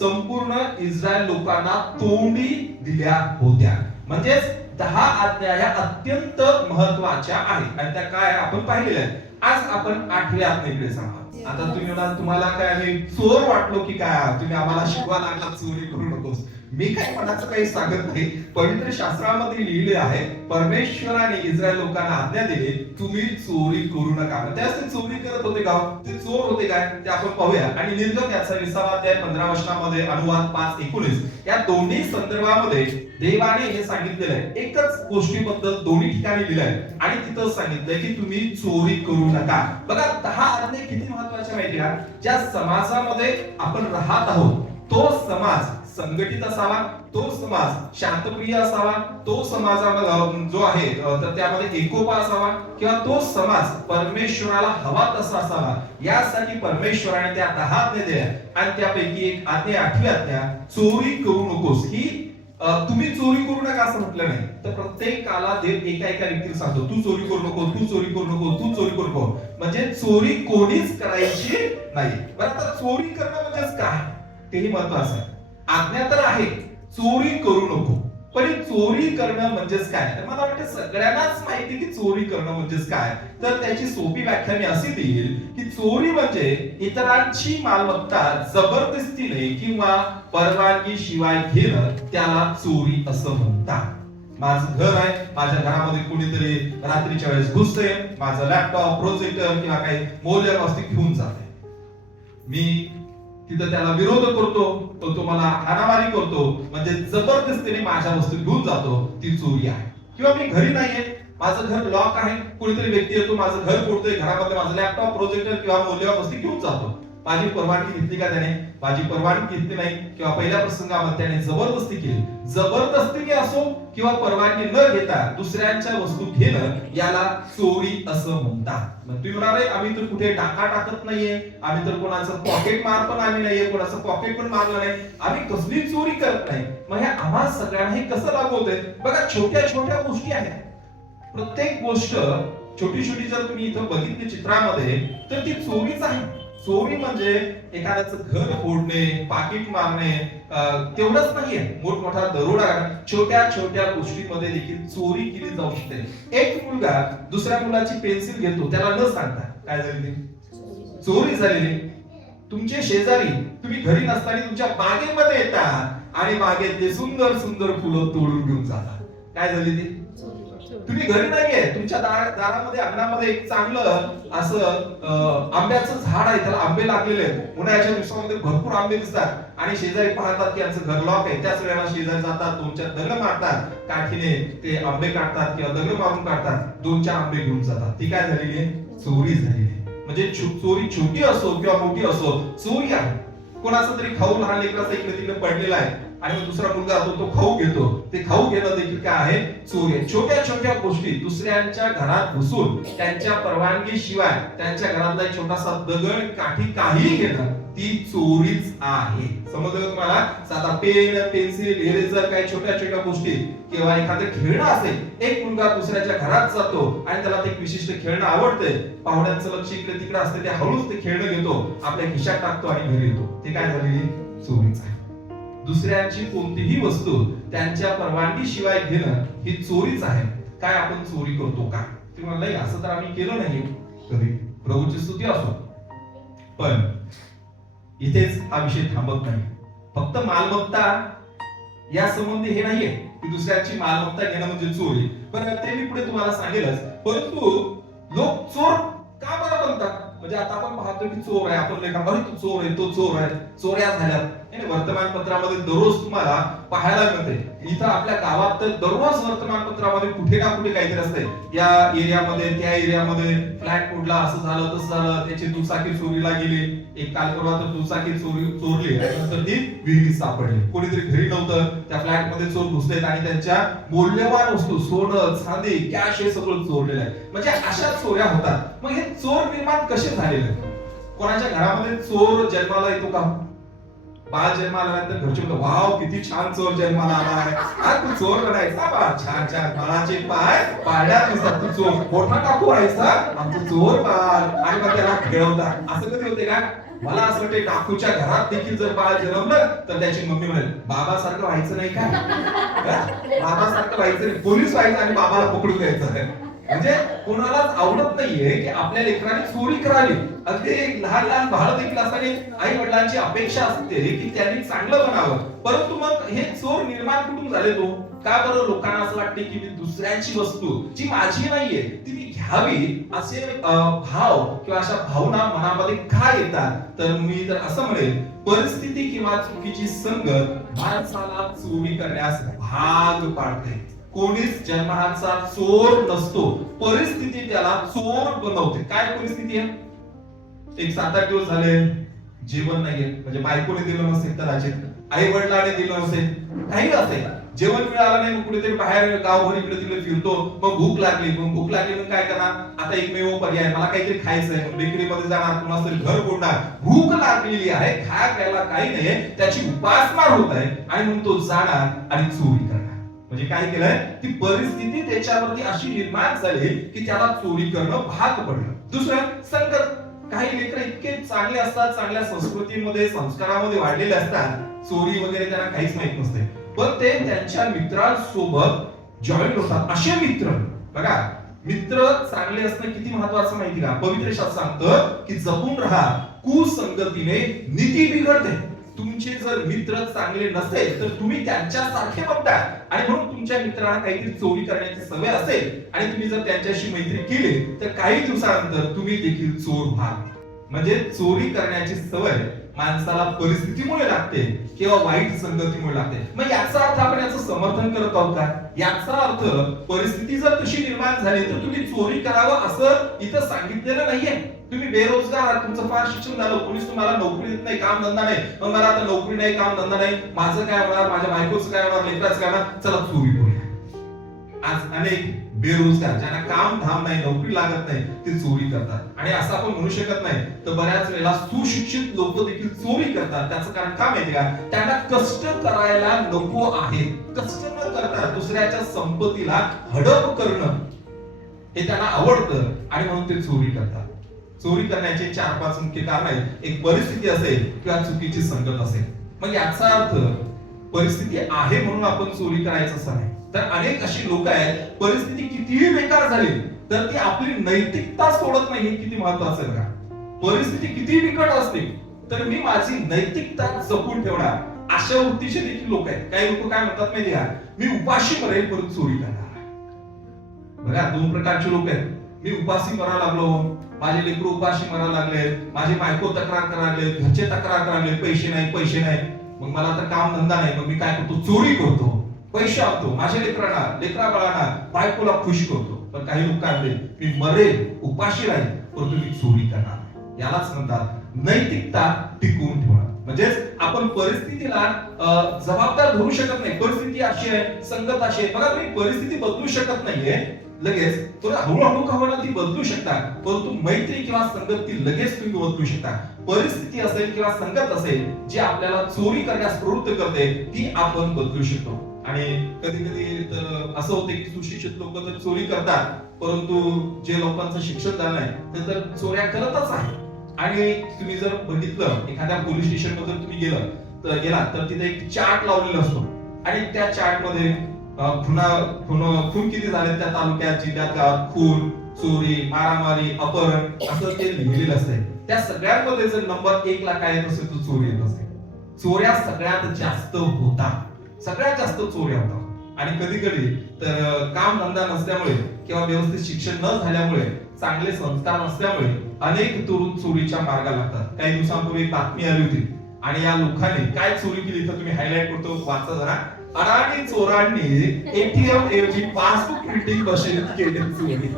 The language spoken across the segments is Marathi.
संपूर्ण इस्रायल लोकांना तोंडी दिल्या होत्या. म्हणजेच 10 आज्ञा या अत्यंत महत्वाच्या आहेत आणि त्या काय आपण पाहिलेल्या आहेत. आज आपण 8व्या आज्ञेकडे जाऊ. आता तुम्हाला काय आम्ही चोर वाटलो की काय, तुम्ही आम्हाला शिकवा लागला चोरी करू नकोस. मी काय मनाचं काही सांगत नाही. पवित्र शास्त्रामध्ये लिहिले आहे, परमेश्वराने इस्रायल लोकांना आज्ञा दिली, तुम्ही चोरी करू नका. त्यास ते चोरी करत होते का? ते चोर होते काय ते आपण पाहूया. आणि निर्गम याचा 20 अध्याय 15 वचनामध्ये अनुवाद 5:19 या दोन्ही संदर्भामध्ये देवाने हे सांगितलेलं आहे. एकच गोष्टीबद्दल दोन्ही ठिकाणी लिहिलंय आणि तिथं सांगितलंय की तुम्ही चोरी करू नका. बघा 10 आज्ञा किती महत्वाच्या माहिती आहे. ज्या समाजामध्ये आपण राहत आहोत तो समाज संघटित असावा, तो समाज शांतप्रिय असावा, तो समाजामध्ये जो आहे तर त्यामध्ये एकोपा असावा, किंवा तो समाज परमेश्वराला हवा तसा असावा. यासाठी परमेश्वराने त्या 10 आज्ञा दिल्या आणि त्यापैकी एक आज्ञा 8वी आज्ञा चोरी करू नकोस. ही तुम्ही चोरी करू नका असं म्हटलं नाही, तर प्रत्येकाला देव एका व्यक्तीला सांगतो तू चोरी करू नको, तू चोरी करू नको, तू चोरी करू नको. म्हणजे चोरी कोणीच करायची नाही. बरं, आता चोरी करणं म्हणजेच काय तेही महत्वाचं आहे. आज्ञा तर आहे चोरी करू नको, पण चोरी करणं म्हणजेच काय. मला वाटतं सगळ्यांनाच माहिती की चोरी करणं म्हणजेच काय. तर त्याची सोपी व्याख्या मी अशी देईल की चोरी म्हणजे इतरांची मालमत्ता जबरदस्तीने किंवा परवानगी शिवाय घेणं, त्याला चोरी असं म्हणतात. माझं घर आहे, माझ्या घरामध्ये कोणीतरी रात्रीच्या वेळेस घुसते, माझा लॅपटॉप प्रोजेक्टर किंवा काही मौल्यवान वस्तू घेऊन जाते. मी तिथं त्याला विरोध करतो, तो मला हाणामारी करतो, म्हणजे जबरदस्तीने माझ्या वस्तू घेऊन जातो, ती चोरी आहे. किंवा मी घरी नाहीये, माझं घर लॉक आहे, कोणीतरी व्यक्ती येतो, माझं घर फोडतोय, घरामध्ये माझं लॅपटॉप प्रोजेक्टर किंवा मौल्यवान वस्तू घेऊन जातो. माझी परवानगी घेतली का त्याने? माझी परवानगी घेतली नाही, किंवा पहिल्या प्रसंगामध्ये त्याने जबरदस्ती केली. जबरदस्तीने असो किंवा परवानगी न घेता दुसऱ्यांच्या वस्तू घेणं, याला चोरी असं म्हणतात. तुम्ही म्हणाले आम्ही तर कुठे डाका टाकत नाहीये, आम्ही तर कोणाचं पॉकेट मार पण आम्ही नाहीये, कोणाचं पॉकेट पण मारलं नाही, आम्ही कसली चोरी करत नाही. मग हे आम्हा सगळ्यांना हे कसं लागू होतंय? बघा, छोट्या छोट्या गोष्टी आहेत. प्रत्येक गोष्ट छोटी छोटी जर तुम्ही इथं बघितली चित्रामध्ये, तर ती चोरीच आहे. चोरी म्हणजे एखाद्याचं घर फोडणे, पाकिट मारणे, तेवढंच नाहीये, मोठमोठा दरोडा, छोट्या छोट्या गोष्टींमध्ये देखील चोरी केली जाऊ शकते. एक मुलगा दुसऱ्या मुलाची पेन्सिल घेतो, त्याला न सांगता काय झाली? चोरी झालेली. तुमचे शेजारी तुम्ही घरी नसताना तुमच्या बागेमध्ये येतात आणि बागेतले सुंदर सुंदर फुलं तोडून घेऊन जातात. काय झाली ती? तुम्ही घरी नाहीये, तुमच्या दारामध्ये अंगणामध्ये एक चांगलं असं आंब्याचं झाड आहे, त्याला आंबे लागलेले आहेत. उन्हाळ्याच्या दिवसामध्ये भरपूर आंबे दिसतात आणि शेजारी पाहतात की यांचं घर लॉक आहे. त्याच वेळेला शेजारी जातात, 2-4 दगड मारतात, काठीने ते आंबे काढतात किंवा दगड मारून काढतात, 2-4 आंबे घेऊन जातात. ती काय झालेली आहे? चोरी झालेली आहे. म्हणजे चोरी छोटी असो किंवा मोठी असो, चोरी आहे. कोणाचं तरी खाऊ लहान लेकराचं इकडे तिकडे पडलेला आहे आणि दुसरा मुलगा तो खाऊ घेतो, ते खाऊ घेणं देखील काय आहे? चोरी आहे. छोट्या छोट्या गोष्टी दुसऱ्यांच्या घरात घुसून त्यांच्या परवानगी शिवाय त्यांच्या घरातला एक छोटासा दगड, काठी, काही घेणं, ती चोरीच आहे. समजलं तुम्हाला? साधा पेन, पेन्सिल, इरेजर, काही छोट्या छोट्या गोष्टी किंवा एखादं खेळणं असेल, एक मुलगा दुसऱ्याच्या घरात जातो आणि त्याला ते विशिष्ट खेळणं आवडतंय, पाहुण्यांचं लक्ष इकडे तिकडे असते, ते हळूच ते खेळणं घेतो, आपल्या खिशात टाकतो आणि घरी येतो. ते काय झालेली? चोरीच आहे. दुसऱ्यांची कोणतीही वस्तू त्यांच्या परवानगी शिवाय घेणं ही चोरीच आहे. काय आपण चोरी करतो का? ते म्हणलं असं तर आम्ही केलं नाही कधी, प्रभूची स्तुती असो. पण इथेच हा विषय थांबत नाही. फक्त मालमत्ता या संबंधी हे नाहीये की दुसऱ्याची मालमत्ता घेणं म्हणजे चोरी, पण ते मी पुढे तुम्हाला सांगेलच. परंतु लोक चोर का बरं बनतात? म्हणजे आता आपण पाहतो की चोर आहे, आपण लेखा तो चोर आहे, तो चोर आहे, चोऱ्या झाल्यात. वर्तमानपत्रामध्ये दररोज तुम्हाला पाहायला मिळते. इथं आपल्या गावात तर दररोज वर्तमानपत्रामध्ये कुठे ना कुठे काहीतरी असते. या एरियामध्ये, त्या एरियामध्ये फ्लॅट फोडला, असं झालं, तसं झालं, त्याची दुचाकी चोरीला गेली. एक काल परवा तर दुचाकी चोरली आणि नंतर ती विहिरीत सापडली. कोणीतरी घरी नव्हतं, त्या फ्लॅट मध्ये चोर घुसलेत आणि त्यांच्या मौल्यवान वस्तू, सोनं, चांदी, कॅश हे सगळं चोरलेलं आहे. म्हणजे अशा चोऱ्या होतात. मग हे चोर निर्माण कसे झालेले? कोणाच्या घरामध्ये चोर जन्माला येतो का? बाळ जन्माला आल्यानंतर घरचे म्हणतात, वाव किती छान चोर जन्माला आला आहे, हा तू चोर बनायचा बा, छान छान बाळाचे पाय पाड्यात दिसतात, तू चोर मोठा काकू व्हायचा, तू चोर बाळ. आणि मग त्याला खेळवतात. असं कधी होते का? मला असं वाटतं डाकूच्या घरात देखील जर बाळ जन्मलं तर त्याची मम्मी म्हणेल बाबासारखं व्हायचं नाही का? बाबासारखं व्हायचं नाही, पोलीस व्हायचं आणि बाबाला पकडून द्यायचं. म्हणजे कोणालाच आवडत नाहीये की आपल्या लेकरांनी चोरी करावी. अगदी लहान लहान बाळ देखील असताना आई वडिलांची अपेक्षा असते की त्यांनी चांगलं बनावं. परंतु मग हे चोर निर्माण कुठून झाले तो? का बरं लोकांना असं वाटते की मी दुसऱ्यांची वस्तू जी माझी नाहीये ती मी घ्यावी असे भाव किंवा अशा भावना मनामध्ये का येतात? तर मी तर असं म्हणेल परिस्थिती किंवा चुकीची संगत माणसाला चोरी करण्यास भाग पाडते. कोणीच जन्माचा चोर नसतो, परिस्थिती त्याला चोर बनवते. काय परिस्थिती आहे? एक 7-8 दिवस झाले जेवण नाहीये, म्हणजे बायकोने दिलं नसेल कदाचित, आई वडिलांनी दिलं नसेल, काही असेल, जेवण मिळालं नाही, मग कुठेतरी बाहेर गावभर इकडे तिकडे फिरतो, मग भूक लागली मग काय करणार? आता एकमेव पर्याय मला काहीतरी खायचंय, बेकरीमध्ये जाणार, कुणाचं घर बोलणार, भूक लागलेली आहे, खायला काही नाही, त्याची उपासमार होत आहे आणि म्हणून तो जाणार आणि चोरी करणार. म्हणजे काय केलंय? ती परिस्थिती त्याच्यावरती अशी निर्माण झाली की त्याला चोरी करणं भाग पडलं. दुसरं संकट. काही लेकर इतके चांगले असतात, चांगल्या संस्कृतीमध्ये संस्कारामध्ये वाढलेले असतात, चोरी वगैरे त्यांना काहीच माहित नसते, पण ते त्यांच्या मित्रांसोबत जॉईन होतात. असे मित्र बघा, मित्र चांगले असणं किती महत्वाचं माहिती का? पवित्र शास्त्र सांगतं की जपून राहा, कुसंगतीने नीती बिघडते. तुमचे जर मित्र चांगले नसेल तर तुम्ही त्यांच्यासारखे बनता आणि म्हणून तुमच्या मित्रांना काहीतरी चोरी करण्याची सवय असेल आणि तुम्ही जर त्यांच्याशी मैत्री केली तर काही दिवसानंतर तुम्ही देखील चोर व्हाल. म्हणजे चोरी करण्याची सवय माणसाला परिस्थितीमुळे लागते किंवा वाईट संगतीमुळे लागते. मग याचा अर्थ आपण याचं समर्थन करत आहोत का? याचा अर्थ परिस्थिती जर तशी निर्माण झाली तर तुम्ही चोरी करावं असं इथं सांगितलेलं नाहीये. तुम्ही बेरोजगार आहात, तुमचं फार शिक्षण झालं, पोलीस तुम्हाला नोकरी देत नाही, काम धंदा नाही, मग मला आता नोकरी नाही, काम धंदा नाही, माझं काय होणार, माझ्या बायकोचं काय होणार, लेकराचं काय होणार, चला चोरी करूया. आज अनेक बेरोजगार ज्यांना काम धाम नाही, नोकरी लागत नाही, ते चोरी करतात. आणि असं आपण म्हणू शकत नाही तर बऱ्याच वेळेला सुशिक्षित लोक देखील चोरी करतात. त्याचं कारण काय माहिती का? त्यांना कष्ट करायला नको आहे. कष्ट न करता दुसऱ्याच्या संपत्तीला हडप करणं हे त्यांना आवडतं आणि म्हणून ते चोरी करतात. चोरी करण्याचे 4-5 मुख्य कारण आहेत. एक परिस्थिती असेल किंवा चुकीची संगत असेल. मग याचा अर्थ परिस्थिती आहे म्हणून आपण चोरी करायचं असं नाही. तर अनेक अशी लोक आहेत, परिस्थिती कितीही बेकार झाली तर ती आपली नैतिकता सोडत नाही. हे किती महत्वाचं आहे बघा. परिस्थिती किती बिकट असते तर मी माझी नैतिकता जपून ठेवणार, अशा वृत्तीचे देखील लोक आहेत. काही लोक काय म्हणतात माहिती का? मी उपाशी मरेल परंतु चोरी करणार. बघा, 2 प्रकारचे लोक आहेत. मी उपाशी मरायला लागलो, माझे लेकरू उपाशी मरायला लागले, माझी बायको तक्रार करायला लागले, घरचे तक्रार करायला लागले, पैसे नाही, मग मला तर काम धंदा नाही, मग मी काय करतो? चोरी करतो, पैसे आणतो, माझ्या लेकरा बाळांना, बायकोला खुश करतो. पण काही लोक काय म्हणते? मी मरेल, उपाशी राहील परंतु मी चोरी करणार. यालाच म्हणतात नैतिकता टिकवून ठेवणं. म्हणजेच आपण परिस्थितीला जबाबदार धरू शकत नाही. परिस्थिती अशी आहे, संगत अशी आहे. बघा, तुम्ही परिस्थिती बदलू शकत नाहीये लगेच, थोडं हळूहळू का होईना ती बदलू शकता, परंतु मैत्री किंवा संगत ती लगेच तुम्ही बदलू शकता. परिस्थिती असेल किंवा संगत असेल जी आपल्याला चोरी करण्यास प्रवृत्त करते ती आपण बदलू शकतो. आणि कधी कधी तर असं होते की सुशिक्षित लोक तर चोरी करतात, परंतु जे लोकांचं शिक्षण झालं नाही ते तर चोऱ्या करतच आहे. आणि तुम्ही जर बघितलं एखाद्या पोलीस स्टेशन मध्ये तुम्ही गेलात तर तिथे एक चार्ट लावलेला असतो आणि त्या चार्ट मध्ये खून किती झाले त्या तालुक्यात, जिल्ह्यात, गावात, खून, चोरी, मारामारी, अपहरण असं ते लिहिलेलं असते. त्या सगळ्यांमध्ये जर नंबर 1 ला काय येत असेल तर चोरी येत असेल. चोऱ्या सगळ्यात जास्त होतात, सगळ्यात जास्त चोऱ्या होतात. आणि कधी कधी तर काम धंदा नसल्यामुळे किंवा व्यवस्थित शिक्षण न झाल्यामुळे, चांगले संस्कार नसल्यामुळे अनेक तरुण चोरीच्या मार्गाला लागतात. काही दिवसांपूर्वी बातमी आली होती आणि या लोकांनी काय चोरी केली तर तुम्ही हायलाइट करतो, वाचा जरा. अडाणी चोरांनी एटीएम ऐवजी पासबुक प्रिंटिंग मशीन केली चोरी.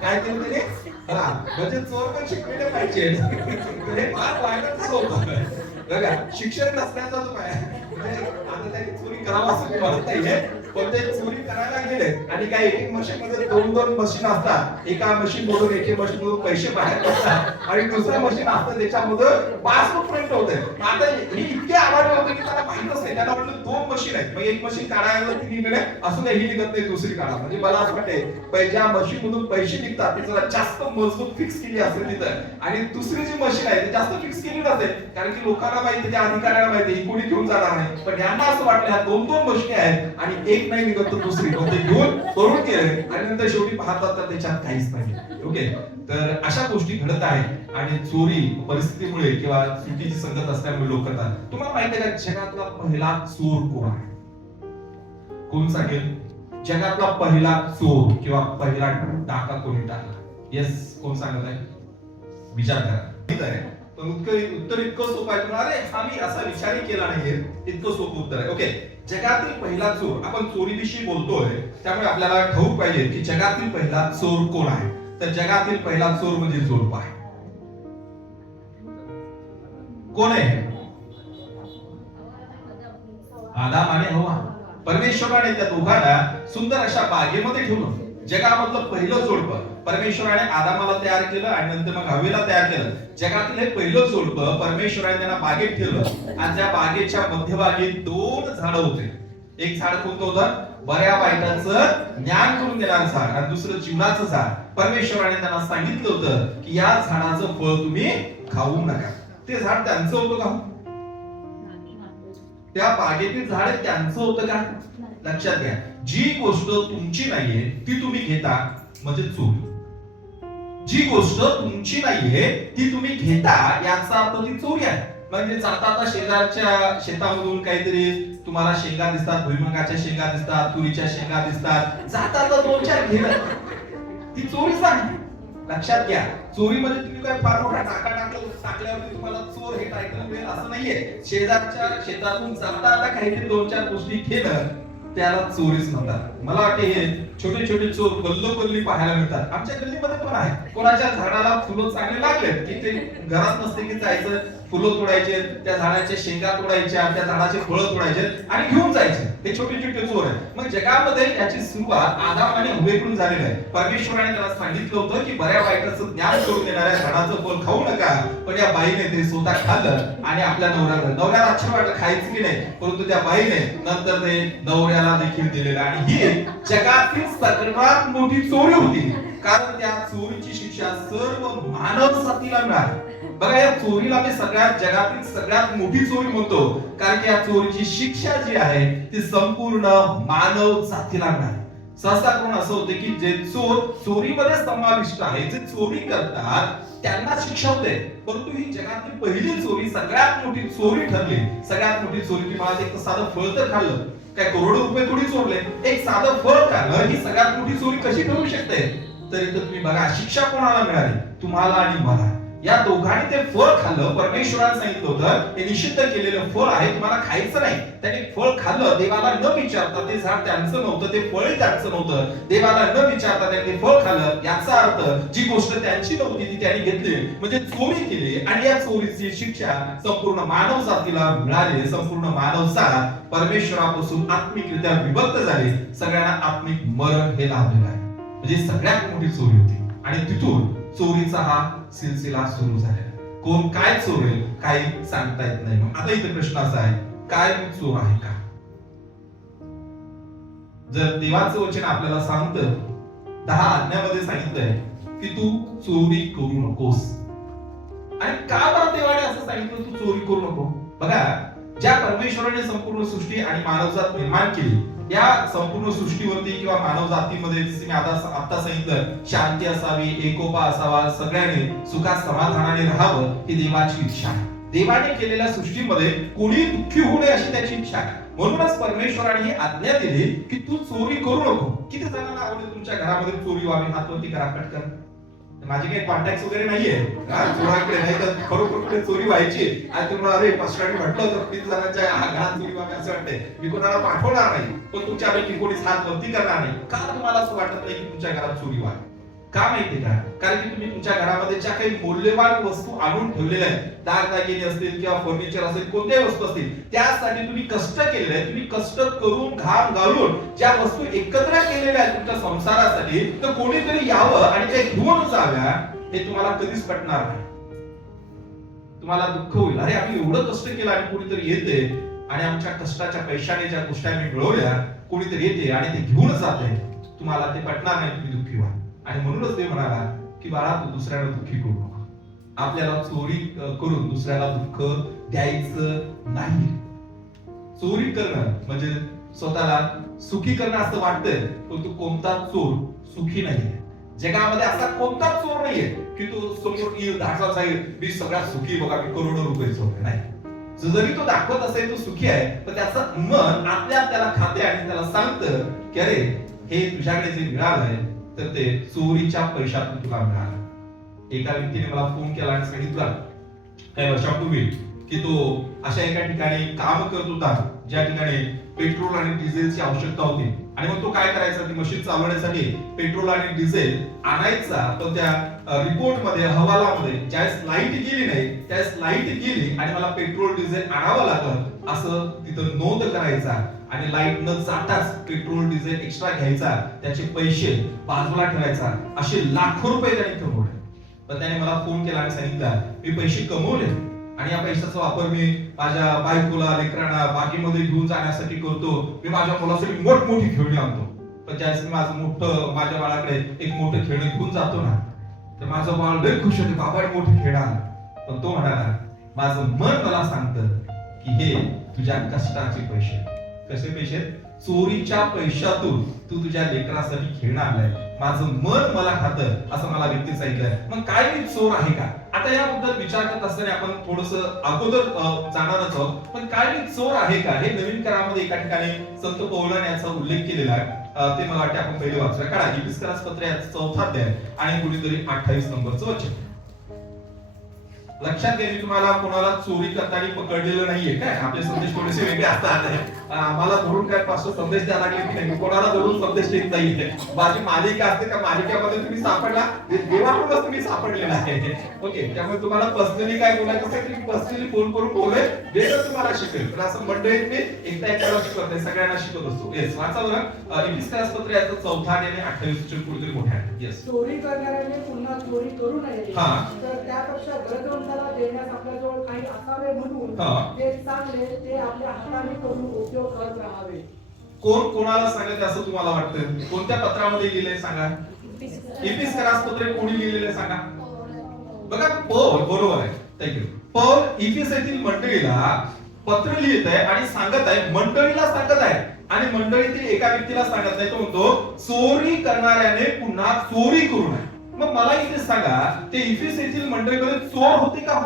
काय केलं त्याने? म्हणजे चोर पण शिकवले पाहिजे. हे फार वाईटच होतं बघा. शिक्षण नसण्याचा तो काय आता त्याने चोरी करावा असं म्हणत नाहीये, पण ते चोरी करायला गेले आणि काय एक मशीन मध्ये दोन मशीन असतात, एका मशीन मधून पैसे बाहेर पडतात आणि दुसरं मशीन असतं त्याच्यामध्ये पासबुक प्रिंट होते. आता हे इतके आवाज होते की त्याला माहितच नाही. त्याला वाटलं दोन मशीन आहेत, मग एक मशीन काढायला ती निघणे असं नाही, ही निघत नाही, दुसरी काढा. म्हणजे मला असं वाटते ज्या मशीन मधून पैसे निघतात ती जरा जास्त मजबूत फिक्स केली असेल तिथं, आणि दुसरी जी मशीन आहे ती जास्त फिक्स केली नसेल, कारण की लोकांना माहिती, त्या अधिकाऱ्याला माहिती ही कोणी घेऊन जाणार नाही. पण यांना असं वाटलं ह्या दोन मशीन आहेत आणि एक नाही निघत तर दुसरी, ते घेऊन पळून गेले आणि नंतर शेवटी पाहतात तर त्याच्यात काहीच नाही. ओके, तर अशा गोष्टी घडत आहेत आणि चोरी परिस्थितीमुळे किंवा चुकीची संगत असल्यामुळे लोक करतात. तुम्हाला माहिती आहे का जगातला पहिला चोर कोण आहे? कोण सांगेल? जगातला पहिला चोर किंवा पहिला डाका कोणी टाकला? येस, कोण सांगत आहे? विचार करा. पण उत्तर इतकं सोपं आहे. अरे हा मी असा विचारही केला नाहीये, इतकं सोपं उत्तर आहे. ओके, जगातील पहिला चोर, आपण चोरीविषयी बोलतोय त्यामुळे आपल्याला ठाऊक पाहिजे की जगातील पहिला चोर कोण आहे. तर जगातील पहिला चोर म्हणजे जोडपा आहे. कोण आहे? आदाम आणि हवा. परमेश्वराने त्या दोघांना सुंदर अशा बागेमध्ये ठेवलं. जगामधलं पहिलं जोडपं परमेश्वराने आदामाला तयार केलं आणि नंतर मग हवेला तयार केलं. जगातील हे पहिलं जोडपं परमेश्वराने त्यांना बागेत ठेवलं आणि त्या बागेच्या मध्यभागी दोन झाडं होते. एक झाड कोणतं होतं? बऱ्या वाईटाचं ज्ञान करून देणारं झाड, आणि दुसरं जीवनाचं झाड. परमेश्वराने त्यांना सांगितलं होतं की या झाडाचं फळ तुम्ही खाऊ नका. ते झाड त्यांचं होतं का? त्या बागेतील झाड त्यांचं होतं का? लक्षात घ्या, जी गोष्ट तुमची नाहीये ती तुम्ही घेता म्हणजे चोरी. जी गोष्ट तुमची नाहीये ती तुम्ही घेता याचा अर्थ ती चोरी आहे. म्हणजे जाता शेजारच्या शेतामधून काहीतरी तुम्हाला शेंगा दिसतात, भुईमुगाच्या शेंगा दिसतात, तुरीच्या शेंगा दिसतात, जाता दोन चार घेणं, ती चोरीच आहे. लक्षात घ्या, चोरी म्हणजे तुम्ही काय फार मोठा टाकल्यावर तुम्हाला चोर हे टायटल मिळेल असं नाहीये. शेजारच्या शेतातून जाता काहीतरी दोन चार गोष्टी घेणं त्याला चोरीच म्हणतात. मला वाटते हे छोटे छोटे चोर गल्लोगल्ली पाहायला मिळतात. आमच्या गल्लीमध्ये पण आहे. कोणाच्या झाडाला फुलं चांगले लागले की ते घरात नसते की जायचं, फुलं तोडायचे, त्या झाडाच्या शेंगा तोडायच्या, त्या झाडाचे फळं तोडायचे आणि घेऊन जायचे. हे छोटे छोटे चोर आहेत. मग जगामध्ये याची सुरुवात आदाम आणि हव्वेकडून झालेली आहे. परमेश्वराने त्याला सांगितलं होतं की बऱ्या वाईटाचं ज्ञान करून देणाऱ्या झाडाचं फळ खाऊ नका, पण या बाईने ते स्वतः खाल्लं आणि आपल्या नवऱ्याला अच्छा वाटलं, खायचं की नाही, परंतु त्या बाईने नंतर ते नवऱ्याला देखील दिलेलं. आणि ही जगातील सगळ्यात मोठी चोरी होती, कारण त्या चोरीची शिक्षा सर्व मानव जातीला मिळाली. बघा, या चोरीला मी जगातील सगळ्यात मोठी चोरी म्हणतो, कारण की या चोरीची शिक्षा जी आहे ती संपूर्ण मानव जातीला मिळाली. सहसा करून असं होते की जे चोर चोरीमध्ये समाविष्ट आहे, जे चोरी करतात त्यांना शिक्षा होते, परंतु ही जगातील पहिली चोरी सगळ्यात मोठी चोरी ठरली. सगळ्यात मोठी चोरी की मला एक साधं फळ तर खाल्लं, काय करोडो रुपये थोडी चोरले, एक साधं फळ खाल्लं, ही सगळ्यात मोठी चोरी कशी ठरू शकते? तर इथं तुम्ही बघा, शिक्षा कोणाला मिळाली? तुम्हाला आणि मला. या दोघांनी ते फळ खाल्लं. परमेश्वराने सांगितलं होतं हे निषिद्ध केलेलं फळ आहे, तुम्हाला खायचं नाही. त्यांनी फळ खाल्लं, देवाला न विचारता. ते झाड त्यांचं नव्हतं, ते फळही त्यांचं नव्हतं. देवाला न विचारता त्यांनी फळ खाल्लं. याचा अर्थ जी गोष्ट त्यांची नव्हती ती त्यांनी घेतली, म्हणजे चोरी केली. आणि या चोरीची शिक्षा संपूर्ण मानव जातीला मिळाली. संपूर्ण मानव जात परमेश्वरापासून आत्मिकरित्या विभक्त झाली. सगळ्यांना आत्मिक मरण हे लाभलेलं आहे. म्हणजे सगळ्यात मोठी चोरी होती. आणि तिथून चोरीचा हा सिलसिला सुरू झाला. कोण काय चोरेल काही सांगता येत नाही. मग आता इथे प्रश्न असा आहे, काय मी चोर आहे का? जर देवाचं वचन आपल्याला सांगतं, 10 आज्ञामध्ये सांगितलंय की तू चोरी करू नकोस. आणि का बरं देवाने असं सांगितलं तू चोरी करू नको? बघा, ज्या परमेश्वराने संपूर्ण सृष्टी आणि मानवजात निर्माण केली, या संपूर्ण सृष्टीवरती किंवा मानव जातीमध्ये जसे मी आता सांगितलं, शांती असावी, एकोपा असावा, सगळ्यांनी सुखात समाधानाने राहावं ही देवाची इच्छा आहे. देवाने केलेल्या सृष्टीमध्ये कोणी दुःखी होऊ नये अशी त्याची इच्छा आहे. म्हणूनच परमेश्वराने ही आज्ञा दिली की तू चोरी करू नको. किती जणांना आवडेल तुमच्या घरामध्ये चोरी व्हावी? हातवरती करा पटकन. माझे काही कॉन्टॅक्ट वगैरे नाहीये चोराकडे, नाही तर खरोखर चोरी व्हायची. आणि तुम्हाला अरे पास्टाने म्हटलं तर किती जणांच्या घरात चोरी व्हावी असं वाटतंय. मी कोणाला पाठवणार नाही, पण तुमच्यापैकी कोणीच हात वरती करणार नाही. का तुम्हाला असं वाटत नाही की तुमच्या घरात चोरी व्हावी? का माहितीये का? कारण की तुम्ही तुमच्या घरामध्ये ज्या काही मौल्यवान वस्तू आणून ठेवलेल्या आहेत, दागदागिने असतील किंवा फर्निचर असेल, कोणत्याही वस्तू असतील, त्यासाठी तुम्ही कष्ट केलेले आहेत. तुम्ही कष्ट करून घाम घालून ज्या वस्तू एकत्र केलेल्या आहेत तुमच्या संसारासाठी, तर कोणीतरी यावं आणि ते घेऊन जाव्या, हे तुम्हाला कधीच पटणार नाही. तुम्हाला दुःख होईल, अरे आम्ही एवढं कष्ट केलं आणि कोणीतरी येते आणि आमच्या कष्टाच्या पैशाने ज्या गोष्टी आम्ही मिळवल्या, कोणीतरी येते आणि ते घेऊन जाते. तुम्हाला ते पटणार नाही, तुम्ही दुःखी व्हाल. आणि म्हणूनच ते म्हणाला की बाळा, तू दुसऱ्याला दुःखी करू नका. आपल्याला चोरी करून दुसऱ्याला दुःख द्यायचं नाही. चोरी करणं म्हणजे स्वतःला सुखी करणं असं वाटतंय, पण तू कोणता चोर सुखी नाहीये. जगामध्ये असा कोणताच चोर नाहीये की तू समोर येईल दाखवत जाईल मी सगळ्यात सुखी, बघा मी करोडो रुपये चोर नाही. जरी तो दाखवत असेल तो सुखी आहे, तर त्याचं मन आपल्या त्याला खाते आणि त्याला सांगतं की अरे हे तुझ्याकडे जे मिळालंय तर ते चोरीच्या पैशातून तुला मिळालं. एका व्यक्तीने मला फोन केला आणि सांगितलं काही वर्षापूर्वी की तो अशा एका ठिकाणी काम करत होता ज्या ठिकाणी पेट्रोल आणि डिझेलची आवश्यकता होती. आणि मग तो काय करायचा, ती मशीन चालवण्यासाठी पेट्रोल आणि डिझेल आणायचा, पण त्या रिपोर्ट मध्ये हवालामध्ये ज्यावेळेस लाईट गेली नाही त्यावेळेस लाईट गेली आणि मला पेट्रोल डिझेल आणावं लागलं असं तिथं नोंद करायचा. आणि लाईट न जाताच पेट्रोल डिझेल एक्स्ट्रा घ्यायचा, त्याचे पैसे बाजूला ठेवायचा. असे लाखो रुपये त्याने कमवले. पण त्याने मला फोन केला आणि सांगितलं मी पैसे कमवले आणि या पैशाचा वापर मी माझ्या बायकोला, लेकरांना बागेमध्ये घेऊन जाण्यासाठी करतो. मी माझ्या मुलासाठी मोठमोठी खेळणी आणतो. पण ज्यावेळेस मी माझं मोठं माझ्या बाळाकडे एक मोठं खेळणं घेऊन जातो ना, तर माझं बाळ लय खुश होते, बाबाने मोठं खेळणं आणलं. पण तो म्हणाला माझं मन मला सांगतं की हे तुझ्या कष्टाचे पैसे. कसे पैसे? चोरीच्या पैशातून तू तुझ्या लेकरासाठी खेळणं आणलंय. माझं मन मला खातं असं मला व्यक्ती सांगितलंय. मग काय मी चोर आहे का? आता याबद्दल विचार करत असताना आपण थोडस अगोदर जाणारच आहोत. पण काय मी चोर आहे का? हे नवीन करारामध्ये एका ठिकाणी संत पौलाने याचा उल्लेख केलेला आहे. ते मला वाटते आपण पहिले वाचूया. काढा इफिसियन्स पत्र याचा 4था अध्याय आणि कुठेतरी 28 नंबरचं वचन. लक्षात घ्या, मी तुम्हाला कोणाला चोरी करताना पकडलेलं नाहीये. काय आपले संदेश थोडेसे वेगळे असतात. आम्हाला धरून काय पाचशे संदेश द्यायला लागले की नाही, कोणाला धरून संदेश देत नाहीये. माझी मालिका असते, त्या मालिकेमध्ये तुम्ही सापडला, देवाकडूनच तुम्ही सापडलेला आहे. ओके, त्यामुळे तुम्हाला पर्सनली काय बोलायचं असेल तुम्ही पर्सनली फोन करून बोले, देव तुम्हाला शिकेल. पण असं मंडळीत मी एकटा एकट्याला शिकवत नाही, सगळ्यांना शिकवत असतो. येस, वाचा बघा इफिसियन्स पत्र याचं 4था आणि 28 चे कुठेतरी मोठे आहे. येस, चोरी करणाऱ्याने पुन्हा चोरी करू नये, तर त्यापेक्षा गरजवंताला देण्यास आपल्याजवळ काही असावे म्हणून ते चांगले ते आपल्या हाताने करून उपयोग करत राहावे. कोण कोणाला सांगते असं तुम्हाला वाटतं? कोणत्या पत्रामध्ये लिहिलंय सांगा? इफिसियन्स पत्र कोणी लिहिलेलं सांगा? बघा पौल, बरोबर आहे, थँक्यू. पौल इफिसियन्सतील मंडळीला पत्र लिहित आहे आणि सांगत आहे, मंडळीला सांगत आहे आणि मंडळीतील एका व्यक्तीला सांगत नाही. तो म्हणतो चोरी करणाऱ्याने पुन्हा चोरी करू नये. मग मला इथे सांगा, ते इफिसियन्सतील मंडळीमध्ये चोर होते का?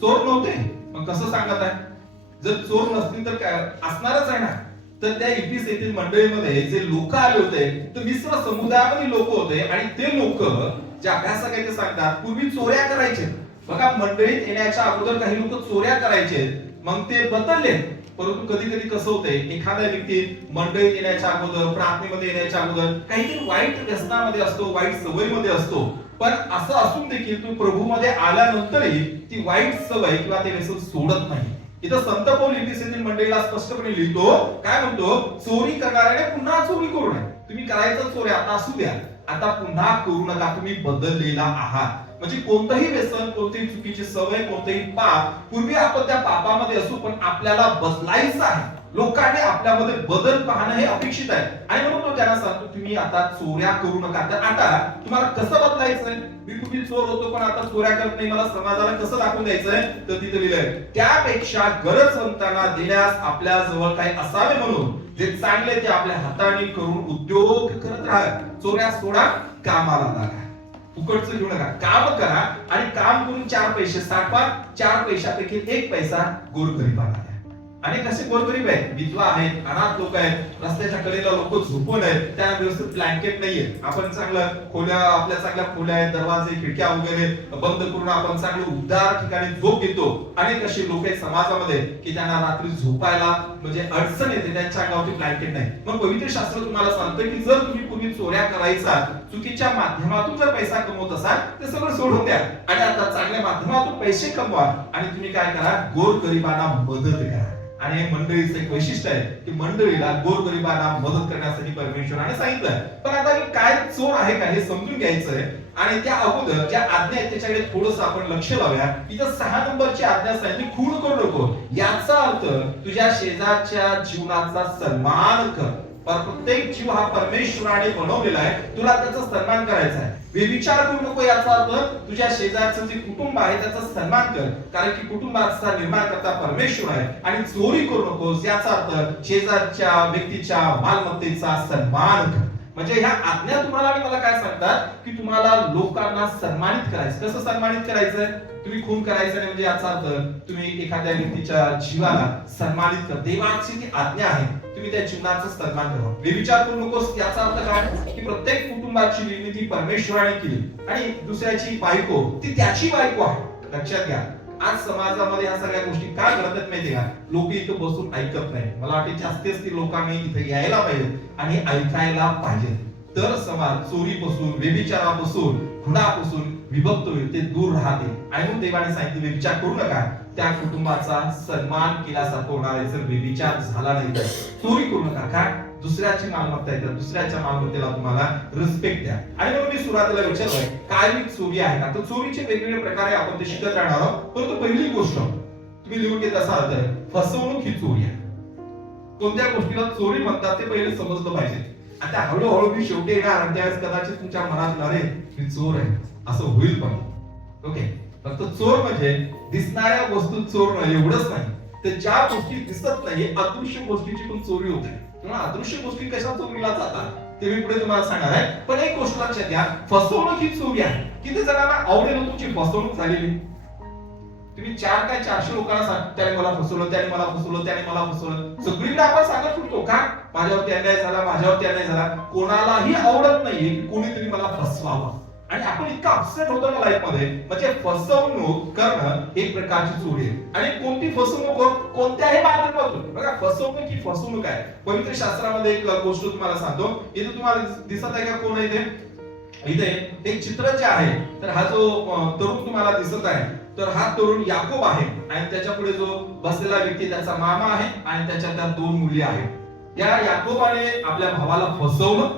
चोर नव्हते. मग कसं सांगत आहे? जर चोर नसतील तर काय असणारच आहे ना. तर त्या इफिसियन्सतील मंडळीमध्ये जे लोक आले होते ते मिश्र समुदायामध्ये लोक होते आणि ते लोक जे अभ्यासक सांगतात पूर्वी चोऱ्या करायचे. बघा मंडळीत येण्याच्या अगोदर काही लोक चोऱ्या करायचे, मग ते बदलले. परंतु कधी कधी कसं होतंय, एखादा व्यक्ती मंडळीत येण्याच्या अगोदर, प्रार्थनेमध्ये येण्याच्या अगोदर काहीतरी वाईट व्यसनामध्ये असतो, वाईट सवयीमध्ये असतो. पण असं असून देखील तू प्रभूमध्ये आल्यानंतरही ती वाईट सवय किंवा ते व्यसन सोडत नाही. इथं संत पौल इफिसियन्सतील मंडळीला स्पष्टपणे लिहितो, काय म्हणतो? चोरी करणाऱ्याने पुन्हा चोरी करू नये. तुम्ही करायचं चोरी आता असू द्या, आता पुन्हा करू नका, तुम्ही बदललेला आहात. म्हणजे कोणतंही व्यसन, कोणतीही चुकीची सवय, कोणतेही पाप, पूर्वी आपण त्या पापामध्ये असू पण आपल्याला बदलायचं आहे. लोकांनी आपल्यामध्ये बदल पाहणं हे अपेक्षित आहे. आणि म्हणून तो त्यांना सांगतो तुम्ही आता चोऱ्या करू नका. तर आता तुम्हाला कसं बदलायचंय? मी पूर्वी चोर होतो पण आता चोऱ्या करत नाही, मला समाजाला कसं दाखवून द्यायचंय? तर तिथे लिहिलंय, त्यापेक्षा गरजवंतांना देण्यास आपल्या जवळ काही असावे म्हणून जे चांगले ते आपल्या हाताने करून उद्योग करत राहा. चोऱ्या सोडा, कामाला लागा. फुकटचं घेऊ नका, काम करा आणि काम करून 4 पैसे साठवा. 4 पैशापैकी 1 पैसा गोरगरिबाला द्या. अनेक असे गोरगरीब आहेत, विधवा आहेत, अनाथ लोक आहेत, रस्त्याच्या कडेला लोक झोपून आहेत, त्यांना व्यवस्थित ब्लँकेट नाहीये. आपण चांगलं आपल्या चांगल्या खोल्या आहेत, दरवाजे खिडक्या वगैरे बंद करून आपण चांगलं उबदार ठिकाणी झोप घेतो. अनेक असे लोक आहेत समाजामध्ये की त्यांना रात्री झोपायला म्हणजे अडचण येते, त्यांच्या अंगावरती ब्लँकेट नाही. मग पवित्र शास्त्र तुम्हाला सांगतं की जर तुम्ही पूर्वी चोऱ्या करायचा, चुकीच्या माध्यमातून जर पैसा कमवत असाल ते सगळं सोडून द्या आणि आता चांगल्या माध्यमातून पैसे कमवा आणि तुम्ही काय करा, गोरगरिबांना मदत करा. आणि मंडळीचं एक वैशिष्ट्य आहे की मंडळीला गोरगरिबांना मदत करण्यासाठी परमेश्वराने सांगितलं. पण आता काय चोर आहे का हे समजून घ्यायचंय आणि त्या अगोदर ज्या आज्ञा आहेत त्याच्याकडे थोडंसं आपण लक्ष लावूया. इथं 6 नंबरची आज्ञा सांगितली, खून करू नको. याचा अर्थ तुझ्या शेजारच्या जीवनाचा सन्मान कर. प्रत्येक जीव हा परमेश्वराने बनवलेला आहे, तुला त्याचा सन्मान करायचा आहे. व्यभिचार करू नको याचा अर्थ तुझ्या शेजारचं जे कुटुंब आहे त्याचा सन्मान कर, कारण की कुटुंबाचा निर्माण करता परमेश्वर आहे. आणि चोरी करू नकोस याचा अर्थ शेजारच्या व्यक्तीच्या मालमत्तेचा सन्मान कर. म्हणजे ह्या आज्ञा तुम्हाला आणि मला काय सांगतात की तुम्हाला लोकांना सन्मानित करायचं. कसं सन्मानित करायचंय? तुम्ही खून करायचं नाही म्हणजे याचा अर्थ तुम्ही एखाद्या व्यक्तीच्या जीवाला सन्मानित कर. देवाची ती आज्ञा आहे, तुम्ही त्या जीवनाचा सन्मान करा. व्यभिचार करू नकोस याचा अर्थ काय की प्रत्येक कुटुंबाची निर्मिती परमेश्वराने केली आणि दुसऱ्याची बायको ती त्याची बायको आहे. लक्षात घ्या, आज समाजामध्ये ह्या सगळ्या गोष्टी का घडतात माहितीये का? लोक इथं बसून ऐकत नाही. मला वाटते जास्तीत लोकांनी इथे यायला पाहिजे आणि ऐकायला पाहिजे, तर समाज चोरीपासून, व्यभिचारापासून, खुनापासून विभक्त होईल, ते दूर राहतील. आणि मग देवाने सांगितले व्यभिचार करू नका, त्या कुटुंबाचा सन्मान केल्यासारखं होणार आहे जर व्यभिचार झाला नाही तर. चोरी करू नका, काय दुसऱ्याची मालमत्ता आहे, दुसऱ्याच्या मालमत्तेला तुम्हाला रिस्पेक्ट द्या. आणि म्हणून मी सुरुवातीला विचारलंय काय चोरी आहे का, तर चोरीचे वेगवेगळे प्रकारे आपण ते शिकत राहणार आहोत. परंतु पहिली गोष्ट तुम्ही लिहून घेत असाल तर फसवणूक ही चोरी आहे. कोणत्या गोष्टीला चोरी म्हणतात ते पहिले समजलं पाहिजे. आता हळूहळू मी शेवटी येणार आणि त्यावेळेस कदाचित तुमच्या मनात अरे मी चोर आहे असं होईल. पण ओके, फक्त चोर म्हणजे दिसणाऱ्या वस्तू चोर नाही एवढंच नाही, तर ज्या गोष्टी दिसत नाही अदृश्य गोष्टीची पण चोरी होते. किंवा अदृश्य गोष्टी कशा चोरीला जातात ते मी पुढे तुम्हाला सांगणार आहे. पण एक गोष्ट लक्षात घ्या, फसवणूक ही चोरी आहे. किती जणांना आवडेल तुमची फसवणूक झालेली? तुम्ही 400 लोकांना सांग त्याने मला फसवलं, त्याने मला फसवलं, त्याने मला फसवलं. सगळीकडे आपण सांगत फिरतो का माझ्यावरती अन्याय झाला, माझ्यावरती अन्याय झाला. कोणालाही आवडत नाहीये की कोणीतरी मला फसवावं आणि आपण इतका अपसेट होतो ना लाईफ मध्ये. म्हणजे फसवणूक करणं एक प्रकारची चोरी आहे. आणि कोणती फसवणूक कोणत्याही माध्यमातून बघा, फसवणूक ही फसवणूक आहे. पवित्र शास्त्रामध्ये एक गोष्ट तुम्हाला सांगतो, इथे तुम्हाला दिसत आहे का कोण आहे इथे? इथे एक चित्र जे आहे, तर हा जो तरुण तुम्हाला दिसत आहे, तर हा तरुण याकोब आहे आणि त्याच्या पुढे जो बसलेला व्यक्ती त्याचा मामा आहे आणि त्याच्या त्या 2 मुली आहेत. या याकोबाने आपल्या भावाला फसवलं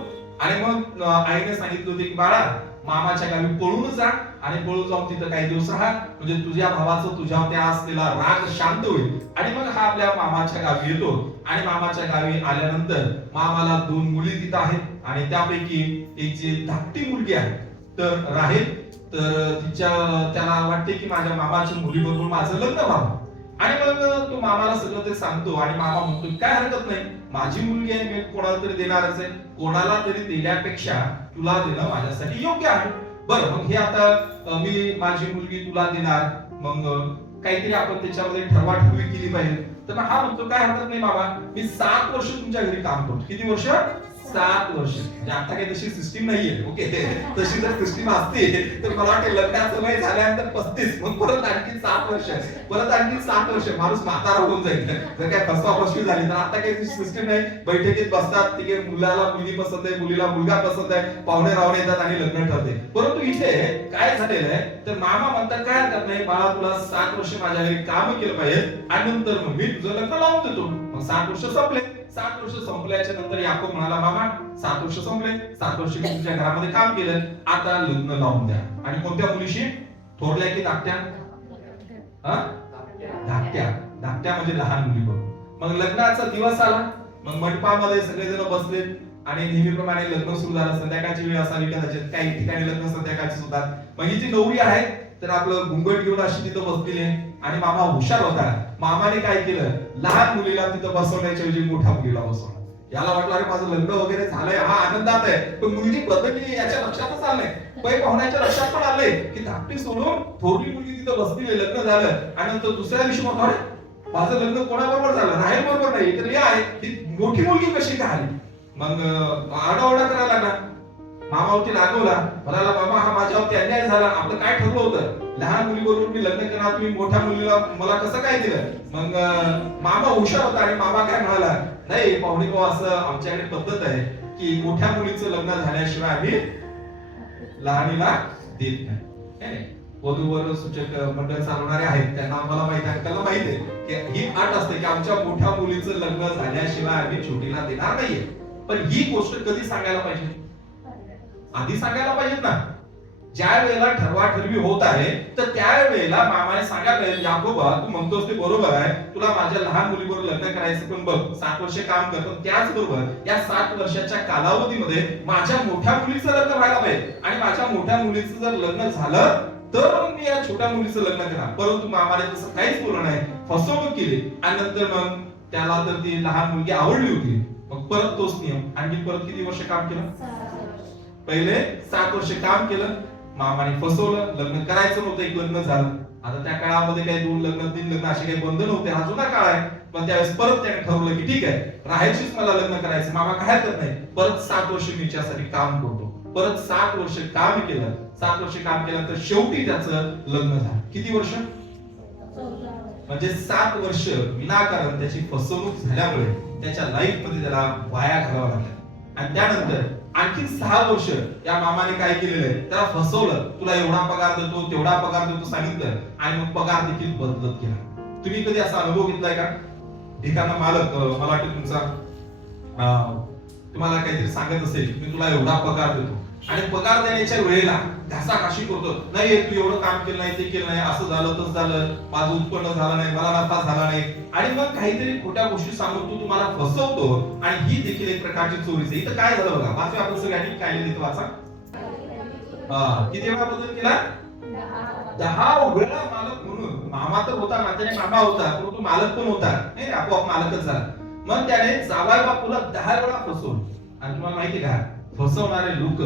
आणि मग आईने सांगितलं होते की बाळा मामाच्या गावी पळून जा आणि पळून जाऊन तिथं काही दिवस राहा, म्हणजे तुझ्या भावाचं तुझ्यावर असलेला राग शांत होईल. आणि मग हा आपल्या मामाच्या गावी येतो आणि मामाच्या गावी आल्यानंतर मामाला 2 मुली तिथं आहेत आणि त्यापैकी एक जी धाकटी मुलगी आहे तर राहेल, तर त्याला वाटते की माझ्या मामाच्या मुलीबरोबर माझं लग्न व्हावं. आणि मग तो मामाला सगळं ते सांगतो आणि मामा म्हणतो काय हरकत नाही, माझी मुलगी आहे, मी कोणाला तरी देणारच आहे, कोणाला तरी देण्यापेक्षा तुला देणं माझ्यासाठी योग्य आहे. बरं, मग हे आता मी माझी मुलगी तुला देणार, मग काहीतरी आपण त्याच्यामध्ये ठरवाठरवी केली पाहिजे. तर मग हा म्हणतो काय हरकत नाही बाबा, मी 7 वर्ष तुमच्या घरी काम करतो. किती वर्ष? 7 वर्ष. म्हणजे आता काही तशी सिस्टीम नाहीये. ओके, तशी जर सिस्टीम असते तर मला वाटतं लग्नाचं वय झाल्यानंतर 35, मग परत आणखी 7 वर्ष, परत आणखी 7 वर्ष माणूस म्हातारा होऊन जाईल जर काय फसवाफसवी झाली तर. आता काही सिस्टीम नाही, बैठकीत बसतात, तिथे मुलाला मुलगी पसंत आहे, मुलीला मुलगा पसंत आहे, पाहुणे रावणे येतात आणि लग्न ठरते. परंतु इथे काय झालेलं आहे, तर मामा म्हणतात काय हरकत नाही बाळा, तुला 7 वर्ष माझ्या घरी काम केलं पाहिजे आणि नंतर मग मी तुझं लग्न लावून देतो. मग 7 वर्ष संपले. 7 वर्ष संपल्याच्या नंतर याकोब म्हणाला मामा 7 वर्ष संपले, 7 वर्ष मी तुझ्या घरामध्ये काम केलं, आता लग्न लावून द्या. आणि कोणत्या मुलीशी? थोरल्या की धाकट्या? धाकट्या. धाकट्या म्हणजे लहान मुली बरोबर. मग लग्नाचा दिवस आला, मग मंडपामध्ये सगळेजण बसले आणि नेहमीप्रमाणे लग्न सुरू झालं. संध्याकाळची वेळ असावी कदाचित, काही ठिकाणी लग्न संध्याकाळची सुद्धा. मग ही जी नवरी आहे तर आपलं घुंगट घेऊन अशी तिथं बसलेली आहे आणि मामा हुशार होता. मामाने काय केलं, लहान मुलीला तिथं बसवण्याच्या ऐवजी मोठ्या मुलीला बसवलं. याला वाटलं अरे माझं लग्न वगैरे झालंय, हा आनंदात आहे, पण मुलगी बदलली याच्या लक्षातच आलंय, पै पाहुण्याच्या लक्षात पण आलंय की धाकटी सोडून थोरली मुलगी तिथं बसलेली, लग्न झालं आणि नंतर दुसऱ्या दिवशी मग माझं लग्न कोणाबरोबर झालं, राहेल बरोबर नाही, तर आहे ही मोठी मुलगी कशी काय आली? मग आरडाओरडा करायला लागला, मामावरती रागवला, म्हणाला बाबा हा माझ्यावरती अन्याय झाला, आपलं काय ठरलं होतं, लहान मुलीबरोबर मी लग्न करणार, तुम्ही मोठ्या मुलीला मला कसं काय दिलं? मग मामा हुशार होता आणि मामा काय म्हणाला, नाही पाहुणे भाऊ, असं आमच्याकडे पद्धत आहे की मोठ्या मुलीचं लग्न झाल्याशिवाय आम्ही लहानीला देत नाही. वधूवर सूचक मंडळ चालवणारे आहेत, त्यांना आम्हाला माहिती आहे, त्यांना माहिती आहे की ही अट असते की आमच्या मोठ्या मुलीचं लग्न झाल्याशिवाय आम्ही छोटीला देणार नाहीये. पण ही गोष्ट कधी सांगायला पाहिजे? आधी सांगायला पाहिजे ना. ज्या वेळेला ठरवाठरवी होत आहे तर त्यावेळेला मामाने सांगायला पाहिजे, याकोबा तू म्हणतोस ते बरोबर आहे, तुला माझ्या लहान मुलीबरोबर लग्न करायचं, पण बघ 7 वर्ष काम करतो, त्याचबरोबर या 7 वर्षाच्या कालावधीमध्ये माझ्या मोठ्या मुलीचं लग्न व्हायला पाहिजे, आणि माझ्या मोठ्या मुलीचं जर लग्न झालं तर मी या छोट्या मुलीचं लग्न करणार. परंतु मामाने तसं काहीच बोललं नाही, फसवणूक केली, आणि नंतर मग त्याला तर ती लहान मुलगी आवडली होती. मग परत तोच नियम, आणि परत किती वर्ष काम केलं? पहिले 7 वर्ष काम केलं, मामाने फसवलं, लग्न करायचं नव्हतं, एक लग्न झालं. आता त्या काळामध्ये काही 2 लग्न 3 लग्न असे काही बंधन होते, हा जुना काळ आहे. पण त्यावेळेस परत त्याने ठरवलं की ठीक आहे, राहायचीच मला लग्न करायचं, मामा काय करत नाही, परत 7 वर्ष मी याच्यासाठी काम करतो. परत 7 वर्ष काम केलं, 7 वर्ष काम केल्यानंतर शेवटी त्याचं लग्न झालं. किती वर्ष? म्हणजे 7 वर्ष विनाकारण त्याची फसवणूक झाल्यामुळे त्याच्या लाईफ मध्ये त्याला वाया घालावं लागलं. आणि त्यानंतर आणखी 6 वर्ष या मामाने काय केलेलं आहे, त्याला फसवलं, तुला एवढा पगार देतो, तेवढा पगार देतो सांगितलं, आणि मग पगार देखील बदलत गेला. तुम्ही कधी असा अनुभव घेतलाय का? एखादा मालक, मला वाटतं तुम्हाला काहीतरी सांगत असेल, मी तुला एवढा पगार देतो, आणि पगार देण्याच्या वेळेला घासाघाशी करतो, नाही तू एवढं काम केलं नाही, ते केलं नाही, असं झालं तसं झालं, माझं उत्पन्न झालं नाही, मला नफा झाला नाही, आणि मग काहीतरी खोट्या गोष्टी सांगून तू तुम्हाला फसवतो. आणि ही देखील एक प्रकारची चोरीच आहे. इथं काय झालं बघा, वाचूया आपण सगळ्यांनी, काय लिहिलं वाचा. किती वेळा बदल केला? 10 वेळा मालक म्हणून. मामा तर होता, नात्याने मामा होता, परंतु मालक पण होता, नाही आपोआप मालकच झाला. मग त्याने जावई बापूला 10 वेळा फसवलं. आणि तुम्हाला माहिती का, फसवणारे लोक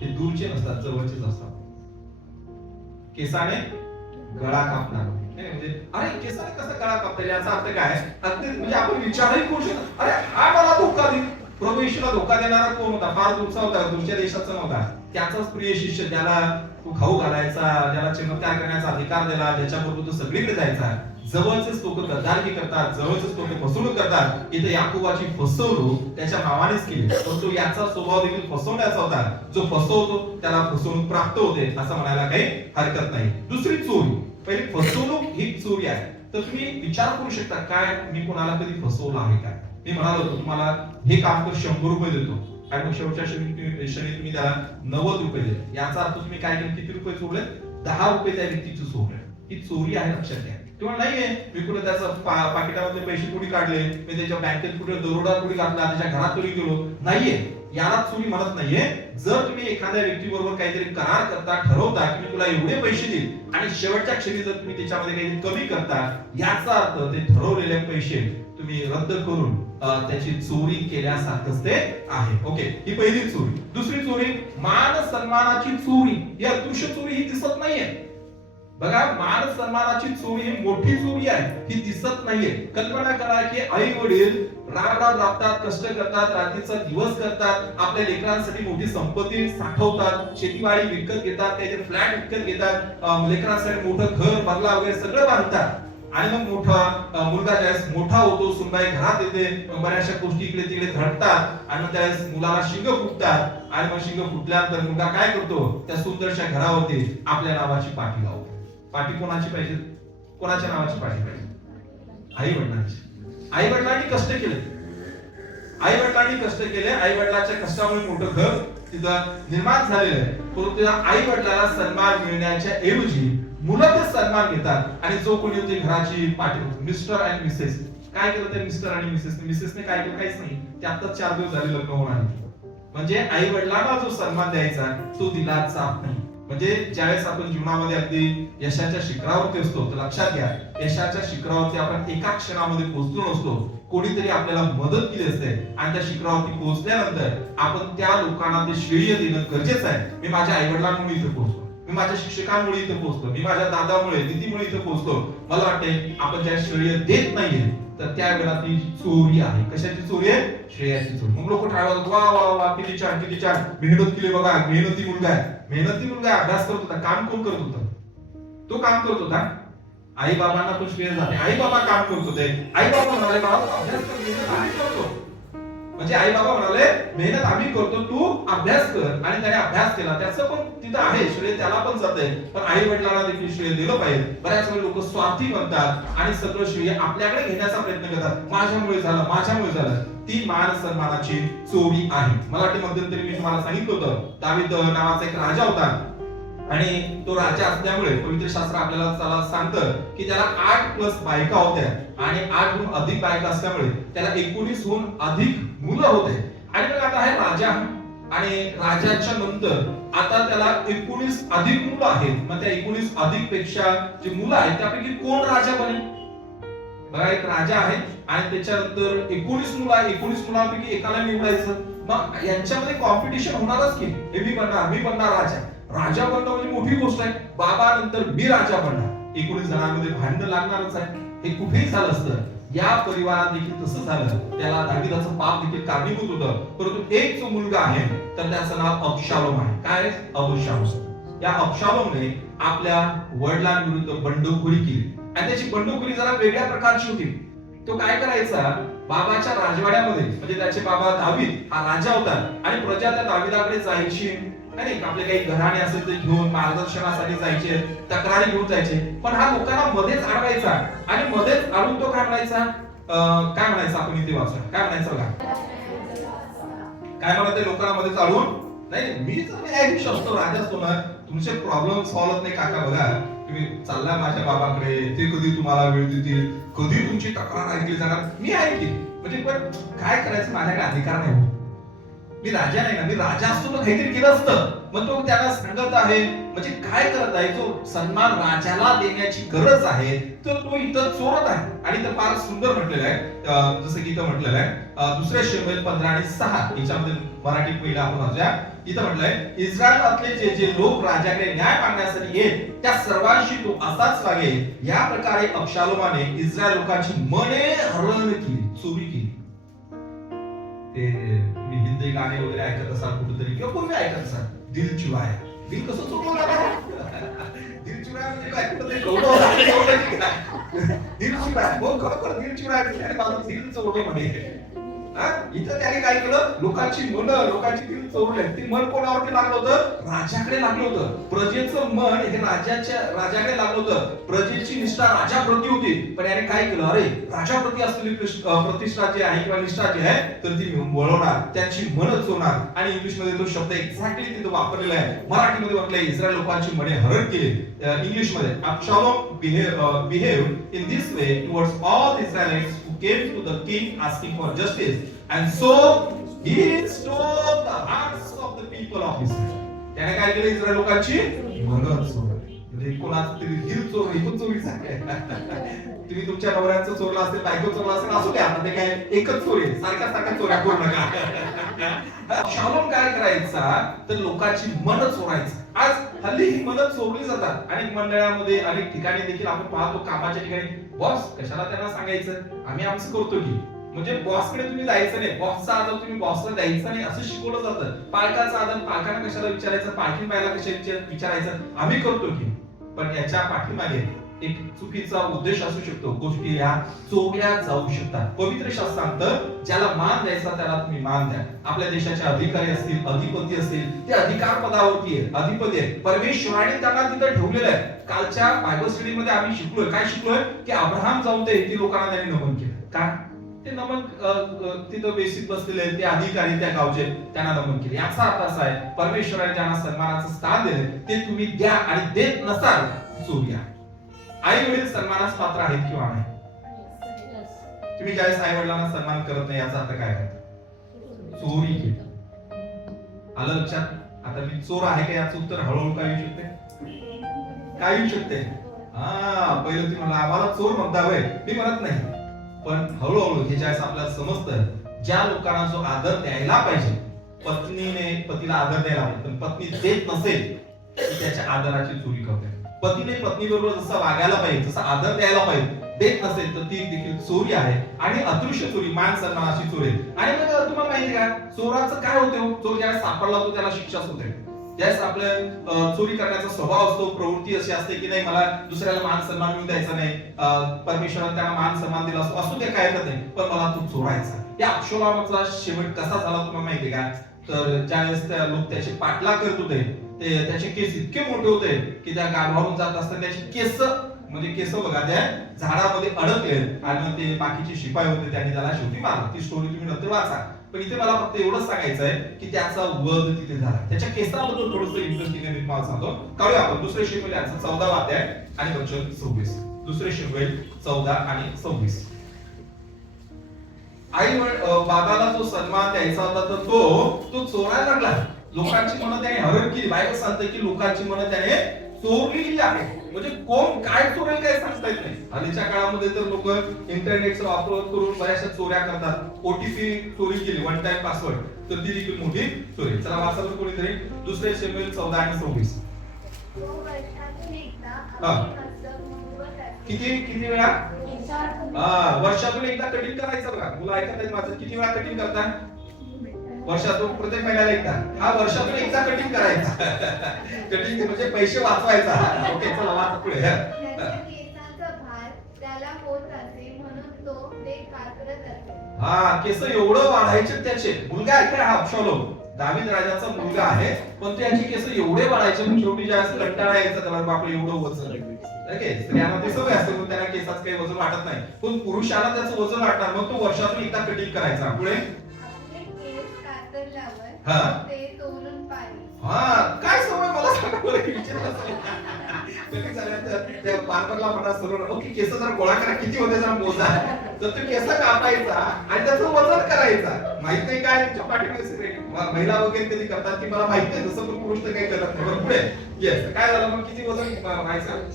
हे दूरचे नसतात, जवळचेच असतात. केसाने गळा कापणार, म्हणजे अरे केसाने कसा गळा कापतात, याचा अर्थ काय? म्हणजे आपण विचारही करू शकतो, अरे हा मला धोका देईल. प्रभू येशूला धोका देणारा कोण होता? फार दूरचा होता, दूरच्या देशाचा नव्हता. त्याचाच प्रिय शिष्य, ज्याला तो खाऊ घालायचा, ज्याला चमत्कार करण्याचा अधिकार दिला, ज्याच्याबरोबर तो सगळीकडे जायचा. जवळचेच लोक गद्दारी करतात, जवळचेच लोक फसवणूक करतात. इथे याकोबाची फसवणूक त्याच्या मामानेच केली, परंतु याचा स्वभाव देखील फसवण्याचा होता. जो फसवतो त्याला फसवणूक प्राप्त होते, असं म्हणायला काही हरकत नाही. दुसरी चोरी, पहिली फसवणूक ही चोरी आहे. तर तुम्ही विचार करू शकता, काय मी कोणाला कधी फसवलं आहे का? मी म्हणालो होतो तुम्हाला हे काम कर 100 रुपये देतो, आणि मग शेवटच्या क्षणी तुम्ही त्याला 90 रुपये दिले. याचा अर्थ तुम्ही काय केलं? किती रुपये चोरले? 10 रुपये त्या व्यक्तीचे चोरले. ही चोरी आहे, लक्षात घ्या. किंवा नाहीये, मी कुठे त्याचं पाकिटामध्ये पैसे कुठे काढले, मी त्याच्या बँकेत कुठे दरोडा कुठे घातला, त्याच्या घरात चोरी केलो, नाहीये, याला चोरी म्हणत नाहीये. जर तुम्ही एखाद्या व्यक्तीबरोबर काहीतरी करार करता, ठरवता की मी तुला एवढे पैसे देईल, आणि शेवटच्या क्षणी जर तुम्ही त्याच्यामध्ये काही कमी करता, याचा अर्थ ते ठरवलेले पैसे तुम्ही रद्द करून त्याची चोरी केल्यासारखंच ते आहे. ओके, ही पहिली चोरी. दुसरी चोरी, मान सन्मानाची चोरी. ही अदृश्य चोरी ही दिसत नाहीये. बघा, मान सन्मानाची चोरी ही मोठी चोरी आहे, ही दिसत नाहीये. कल्पना करा की आई वडील राबतात, कष्ट करतात, रात्रीचा दिवस करतात, आपल्या लेकरांसाठी मोठी संपत्ती साठवतात, शेतीवाडी विकत घेतात, काहीतरी फ्लॅट विकत घेतात, लेकरांसाठी मोठं घर बंगला वगैरे सगळं बांधतात. आणि मग मोठा मुलगा ज्यावेळेस मोठा होतो, सुनबाई घरात येते, बऱ्याचशा गोष्टी इकडे तिकडे घडतात, आणि मग त्यावेळेस मुलाला शिंग फुटतात, आणि मग शिंग फुटल्यानंतर मुलगा काय करतो? त्या सुंदरशा घरावरती आपल्या नावाची पाठी लावतो. पाठी कोणाची पाहिजे? कोणाच्या नावाची पाठी पाहिजे? आई वडिलांची. आई वडिलांनी कष्ट केले, आई वडिलांच्या कष्टामुळे मोठं घर तिथं निर्माण झालेलं आहे. परंतु आई वडिलांना सन्मान मिळण्याच्या ऐवजी मुलं ते सन्मान घेतात, आणि जो कोणी होती घराची पाठी, मिस्टर आणि मिसेस, काय केलं ते मिस्टर आणि मिसेसने काय केलं? काहीच नाही. ते आत्ताच 4 दिवस झाले लग्न होणार. म्हणजे आई वडिलांना जो सन्मान द्यायचा तो दिला जात नाही. म्हणजे ज्यावेळेस आपण जीवनामध्ये अगदी यशाच्या शिखरावरती असतो, तर लक्षात घ्या, यशाच्या शिखरावरती आपण एका क्षणामध्ये पोहोचलो नसतो. कोणीतरी आपल्याला मदत केली असते, आणि त्या शिखरावरती पोहोचल्यानंतर आपण त्या लोकांना ते श्रेय देणं गरजेचं आहे. मी माझ्या आई वडिलांमुळे इथे पोहोचलो, मी माझ्या शिक्षकांमुळे इथे पोहोचलो, मी माझ्या दादामुळे दीदीमुळे इथे पोहोचलो. मला वाटते आपण ज्या श्रेय देत नाहीये तर त्यावेळेला ती चोरी आहे. कशाची चोरी आहे? श्रेयाची चोरी. मग लोक ठरवतात वा वा वा किती छान किती छान मेहनत केली बघा, मेहनती मुलगा आहे, मेहनती मुलगा आहे, अभ्यास करत होता. काम कोण करत होता? तो काम करत होता. आई बाबांना पण श्रेय जाते. आई बाबा काम करत होते. आई बाबा म्हणाले बाबा अभ्यास कर, मेहनत आम्ही करतो. म्हणजे आई बाबा म्हणाले मेहनत आम्ही करतो, तू अभ्यास कर. आणि त्याने अभ्यास केला, त्याचं पण तिथं आहे श्रेय, त्याला पण जाते. पण आई वडिलांना देखील श्रेय दिलं पाहिजे. बऱ्याच वेळी लोक स्वार्थी बनतात आणि सगळं श्रेय आपल्याकडे घेण्याचा प्रयत्न करतात. माझ्यामुळे झालं, माझ्यामुळे झालं. ती मान सन्मानाची चोरी आहे. मला वाटते मध्यंतरी मी तुम्हाला सांगितलं होतं, दावीद नावाचा एक राजा होता आणि तो राजा असल्यामुळे पवित्र शास्त्र आपल्याला सांगतं की त्याला 8+ बायका होत्या आणि 8हून अधिक बायका असल्यामुळे त्याला 19हून अधिक मुलं होते. आणि मग आता आहे राजा आणि राजाच्या नंतर आता त्याला 19 अधिक मुलं आहेत. मग त्या 19 अधिक पेक्षा जे मुलं आहेत त्यापैकी कोण राजा बनेल? बघा, एक राजा आहे आणि त्याच्यानंतर 19 मुलं आहेत. 19 मुलांपैकी एकाला निवडायचं. मग यांच्यामध्ये कॉम्पिटिशन होणारच की हे मी बनणार राजा. राजा बनणं म्हणजे मोठी गोष्ट आहे. बाबा नंतर मी राजा बनणार. 19 जणांमध्ये भांडण लागणारच आहे. हे कुठेही झालं असतं. या परिवारात देखील तसं झालं. त्याला दाविदाचं पाप देखील कारणीभूत होतं. परंतु एक जो मुलगा आहे तर त्याचं नाव अबशालोम आहे. काय? अबशालोम. या अबशालोमने आपल्या वडिलांविरुद्ध बंडखोरी केली आणि त्याची बंडखोरी जरा वेगळ्या प्रकारची होती. तो काय करायचा? बाबाच्या राजवाड्यामध्ये, म्हणजे त्याचे बाबा दावीद हा राजा होता आणि प्रजा त्या दाविदाकडे जायची आणि आपले काही घराणे असेल ते घेऊन मार्गदर्शनासाठी जायचे, तक्रारी घेऊन जायचे. पण हा लोकांना मध्येच अडवायचा आणि मध्येच अडून तो काय म्हणायचा? काय म्हणायचा? आपण इथे वाचा, काय म्हणायचं बघा, काय म्हणते लोकांना मध्येच अडून? नाही, मी तर न्यायाधीश असतो, राजा असतो ना, तुमचे प्रॉब्लेम सॉल्व्ह होत नाही काका. बघा, तुम्ही चालला माझ्या बाबाकडे, ते कधी तुम्हाला वेळ देतील, कधी तुमची तक्रार ऐकली जाणार, मी ऐकली. म्हणजे पण काय करायचं, माझ्याकडे अधिकार नाही. मी राजा नाही ना, मी राजा असतो तर काहीतरी केलं असतं. मग तो त्याला सांगत आहे, म्हणजे काय करत आहे, जो सन्मान राजाला देण्याची गरज आहे तर तो इथं चोरत आहे. आणि इथं फार सुंदर म्हटलेलं आहे, जसं की इथं म्हटलेलं आहे 2 शमूएल 15 आणि 6 याच्यामध्ये मराठी पहिला आपण वाचूया. इथं म्हटलंय, इस्रायलातले जे लोक राजाकडे न्याय मागण्यासाठी येत त्या सर्वांशी तो असाच वागेल. या प्रकारे अबशालोमाने इस्रायल लोकांची मने हरण केली, चोरी केली. ते तुम्ही हिंदी गाणे वगैरे ऐकत असाल कुठेतरी किंवा कोणी ऐकत असाल, दिल चुराया. दिल कसं चोरलं आहे? दिल चुराया म्हणजे काय? कुठेतरी दिल चुराया, हो खरोखर दिल चुराया आणि माझं दिल चोरलं म्हणे. इथं त्याने काय केलं? लोकांची मन, लोकांची दिल चोरले. ते मन कोणावरती लागलं होतं? राजाकडे लागलं होतं. प्रजेचं मन हे राजाकडे लागलं होतं. प्रजेची निष्ठा राजाप्रती होती. पण याने काय केलं? अरे, राजाप्रती असलेली प्रतिष्ठा जी आहे किंवा निष्ठा जी आहे तर ती वळवणार, त्यांची मन चोरणार. आणि इंग्लिश मध्ये तो शब्द एक्झॅक्टली तिथं वापरलेला आहे. मराठीमध्ये म्हटलंय, इस्रायल लोकांची मने हरण केली. इंग्लिश मध्ये Absalom behaved in this way towards all Israelites who came to the king asking for justice, and so he stole the hearts of the people of Israel. त्याने काय केलं? इस्रायल लोकांची मन चोरली. म्हणजे कोणाचं तरी दिल चोरलं, इथून चोरीचं आहे. तुम्ही तुमच्या नवऱ्याचं चोरलं असेल, बायको चोरलं असेल, असू द्या, आता ते काय एकच चोरी, सारख्या चोऱ्या करू नका. अबशालोम काय करायचा तर लोकांची मन चोरायचं. आज हल्ली ही मन चोरली जातात. अनेक मंडळामध्ये, अनेक ठिकाणी देखील आपण पाहतो, कामाच्या ठिकाणी, बॉस कशाला त्यांना सांगायचं, आम्ही आमचं करतो की. म्हणजे बॉसकडे तुम्ही जायचं नाही, बॉसचा आदर तुम्ही बॉसला द्यायचा नाही असं शिकवलं जातं. पालकाचा आदर पालकांना कशाला विचारायचं, पालखी बायला कशा विचारायचं, आम्ही करतो की. पण याच्या पाठीमागे एक चुकीचा उद्देश असू शकतो. गोष्टी या चोरल्या जाऊ शकतात. पवित्र शास्त्र सांगतं, ज्याला मान द्यायचा त्याला तुम्ही मान द्या. आपल्या देशाचे अधिकारी असतील, अधिपती असतील, ते अधिकार पदावरती आहेत, अधिपती आहेत. परमेश्वराने त्यांना तिथं ठेवलेलं आहे. कालच्या बायबल स्टडी मध्ये आम्ही शिकलोय, काय शिकलोय? की अब्राहम जाऊन ते ती लोकांना त्यांनी नमन केलं. का? ते नमन तिथं बेसिक बसलेले आहेत, ते अधिकारी त्या गावचे, त्यांना नमन केले. याचा अर्थ असा आहे, परमेश्वराने ज्यांना सन्मानाचं स्थान दिले ते तुम्ही द्या, आणि देत नसाल चोरी आहे. आई वडील सन्मानास पात्र आहेत किंवा नाही? तुम्ही ज्यावेळेस आई वडिलांना सन्मान करत नाही याचा अर्थ काय आहे? चोरी केली. आलं लक्षात? आता मी चोर आहे का याचं उत्तर हळूहळू काय येऊ शकते? काय येऊ शकते? पहिलं तुम्ही मला आम्हाला चोर म्हणता होय, मी म्हणत नाही. पण हळूहळू हे ज्यावेळेस आपल्याला समजतं, ज्या लोकांना जो आदर द्यायला पाहिजे, पत्नीने पतीला आदर द्यायला पाहिजे, पण पत्नी देत नसेल ती त्याच्या आदराची चोरी करते. पतीने पत्नी बरोबर जसं वागायला पाहिजे, जसा आदर द्यायला पाहिजे, देत नसेल तर ती देखील चोरी आहे. आणि अदृश्य चोरी, मान सन्मानाची चोरी. आणि मग तुम्हाला माहिती का चोराचं काय होते? चोर ज्यावेळेस सापडला तो त्याला शिक्षाच होते. ज्यावेळेस आपलं चोरी करण्याचा स्वभाव असतो, प्रवृत्ती अशी असते की नाही मला दुसऱ्याला मान सन्मान मिळून द्यायचा नाही, परमेश्वराने त्याला मान सन्मान दिला असू दे काय नाही, पण मला तो चोरायचा. या अब्शोलोमाचा शेवट कसा झाला तुम्हाला माहिती का? तर ज्यावेळेस त्या लोक त्याचे पाठलाग करत होते, ते त्याचे केस इतके मोठे होते की त्या गाढवावरून जात असताना त्याची केस, म्हणजे केस बघा त्या झाडामध्ये अडकले आणि मग ते बाकीचे शिपाई होते त्यांनी त्याला शेवटी मारलं. ती स्टोरी तुम्ही नंतर वाचा. पण इथे मला फक्त एवढंच सांगायचं आहे की त्याचा वध तिथे झाला. त्याच्या केसाबद्दल थोडंसं इंटरेस्टिंग आहे, मी तुम्हाला सांगतो. काढूया आपण दुसरे शमूएल याचा 14वा अध्याय आणि वचन 26. दुसरे शमूएल 14 आणि 26. आई बाबाला जो सन्मान द्यायचा होता तर तो चोरायला लागला. लोकांची मनं त्याने हरण केली. बायबल सांगते की लोकांची मनं त्याने चोरलेली आहे. म्हणजे कोण काय चोरेल काय सांगता येत नाही. हल्लीच्या काळामध्ये तर लोक इंटरनेटचा वापर करून बऱ्याचशा चोऱ्या करतात. ओटीपी चोरी केली, वन टाइम पासवर्ड, तर ती देखील मोठी चोरी. चला वाचा कोणीतरी दुसरे शमूएल 14 आणि 26. किती वेळा? वर्षातून एकदा कटिंग करायचं बघा. मुलं ऐकत आहेत माझं? किती वेळा कटिंग करतात? वर्षातून प्रत्येक महिन्याला एकदा. हा वर्षातून एकदा कटिंग करायचा. कटिंग म्हणजे पैसे वाचवायचा. ओके चला वाचा पुढे. हा केस एवढं वाढायचे त्याचे. मुलगा आहे का हा अब्शोलोम? दावीद राजाचा मुलगा आहे, पण त्याची केस एवढे वाढायचे पण शेवटी ज्यावेळेस कंटाळा यायचा त्याला बापरे एवढं वजन. ओके स्त्रियांना ते सवय असते पण त्यांना केसाचं काही वजन वाटत नाही. पण पुरुषाला त्याचं वजन वाटणार, मग तो वर्षातून एकदा कटिंग करायचा. पुढे काय सवय मला सांगा त्या बार्बरला म्हणा सलून, ओके केस जरा गोळा करा, किती होते जरा मोजा, तर तो केस कापायचा आणि त्याचं वजन करायचा. माहित नाही काय पाठीमागे महिला वगैरे कधी करतात की मला माहित नाही, जसं पण पुरुष तर काही करत नाही. पुढे येस काय झालं मग? किती वजन व्हायचं?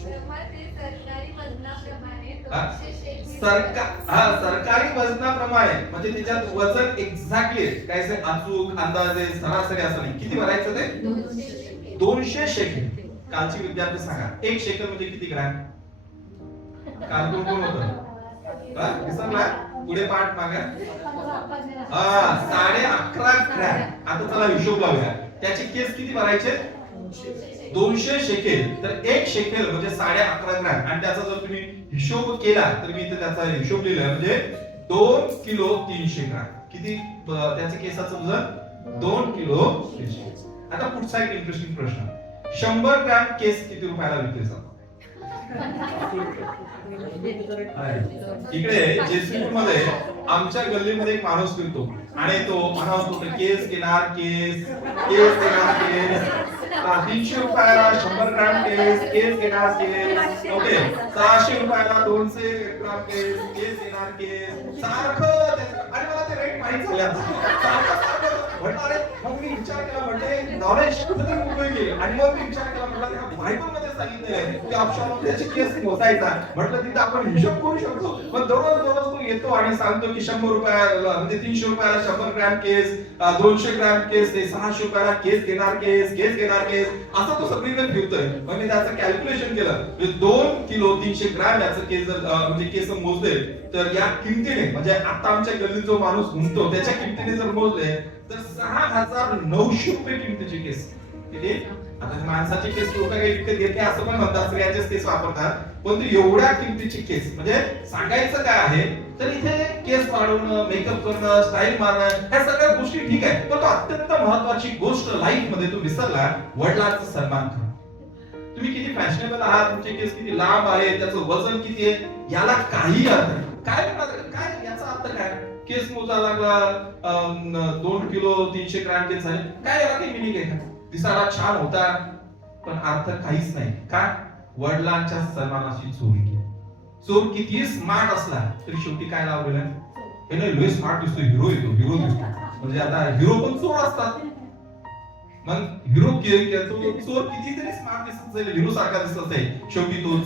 सरकारी वजनाप्रमाणे, म्हणजे त्याच्यात वजन एक्झॅक्टली काय अचूक अंदाजे सरासरी असं नाही. किती भरायचं ते? 200 शेकेल. कालची विद्यार्थी सांगा 1 शेकेल म्हणजे किती ग्रॅम? काल कोण होतं? विसरला? पुढे पाठ मागा. 11.5 ग्रॅम. आता चला हिशोब लावूया. त्याचे केस किती भरायचे? 200 शेकेल. तर 1 शेकेल म्हणजे 11.5 ग्रॅम. आणि त्याचा जर तुम्ही हिशोब केला तर मी इथे त्याचा हिशोब लिहिला, म्हणजे 2 किलो 300 ग्रॅम. किती त्याचे केसाचं वजन? 2 किलो 300. आता पुढचा एक इंटरेस्टिंग प्रश्न. 100 ग्रॅम केस किती रुपयाला विकले जातात? इकडे जेसीपूर मध्ये आमच्या गल्लीमध्ये एक माणूस फिरतो आणि तो म्हणतो केस घेणार केस, केस घेणार केस. 300 रुपयाला 100 ग्रॅम केस घेणार केस. ओके 600 रुपयाला 200 ग्रॅम केस घेणार केस. सारखं आणि मला ते रेट माहित झालं. मग मी विचार केला, म्हणजे नॉलेज कुठेतरी उपयोगी. आणि मग मी विचार केला, म्हटलं बायबल मध्ये सांगितलंय की अब्शोलोम त्याचे केस मोजायचा. म्हटलं तिथे आपण हिशोब करू शकतो. पण दररोज तो येतो आणि सांगतो की 100 रुपयाला म्हणजे 300 रुपयाला 100 ग्रॅम केस, 200 ग्रॅम केस, 600 रुपयाला केस घेणार केस, केस घेणार केस, असं तो सगळीकडे फिरतोय. मग मी त्याचं कॅल्क्युलेशन केलं, 2 किलो 300 ग्रॅम याचं केस म्हणजे केस मोजले तर या किमतीने, म्हणजे आता आमच्या गल्लीत जो माणूस घुमतो त्याच्या किमतीने जर मोजले तर 6,900 रुपये किमतीचे केस. किती? आता माणसाचे केस लोक काही विकत घेते असं पण म्हणतात, स्त्रियांचेच केस वापरतात. पण एवढ्या किमतीचे केस, म्हणजे सांगायचं काय आहे तर इथे केस वाढवणं, मेकअप करणं, स्टाईल मारणं, ह्या सगळ्या गोष्टी ठीक आहे. पण तो अत्यंत महत्वाची गोष्ट लाईफ मध्ये तू विसरला, वडिलांचा सन्मान करणं. तुम्ही किती फॅशनेबल आहात, तुमचे केस किती लांब आहे, त्याचं वजन किती आहे, याला काही अर्थ नाही. काय याचा अर्थ काय? केस मोजा लागला 2 किलो 300 ग्रॅम केस झाले, काय याला काही मिनिंग आहे का? दिसायला छान होता पण अर्थ काहीच नाही. का? वडिलांच्या सन्मानाची चोरी केली. चोर कितीही स्मार्ट असला तरी शेवटी काय लावलेलं? हे लय स्मार्ट दिसतो, हिरो येतो, हिरो दिसतो. म्हणजे आता हिरो पण चोर असतात. मग हिरो तो चोर कितीतरी स्मार्ट दिसत जाईल, हिरो सारखा दिसत आहे, शेवटी तो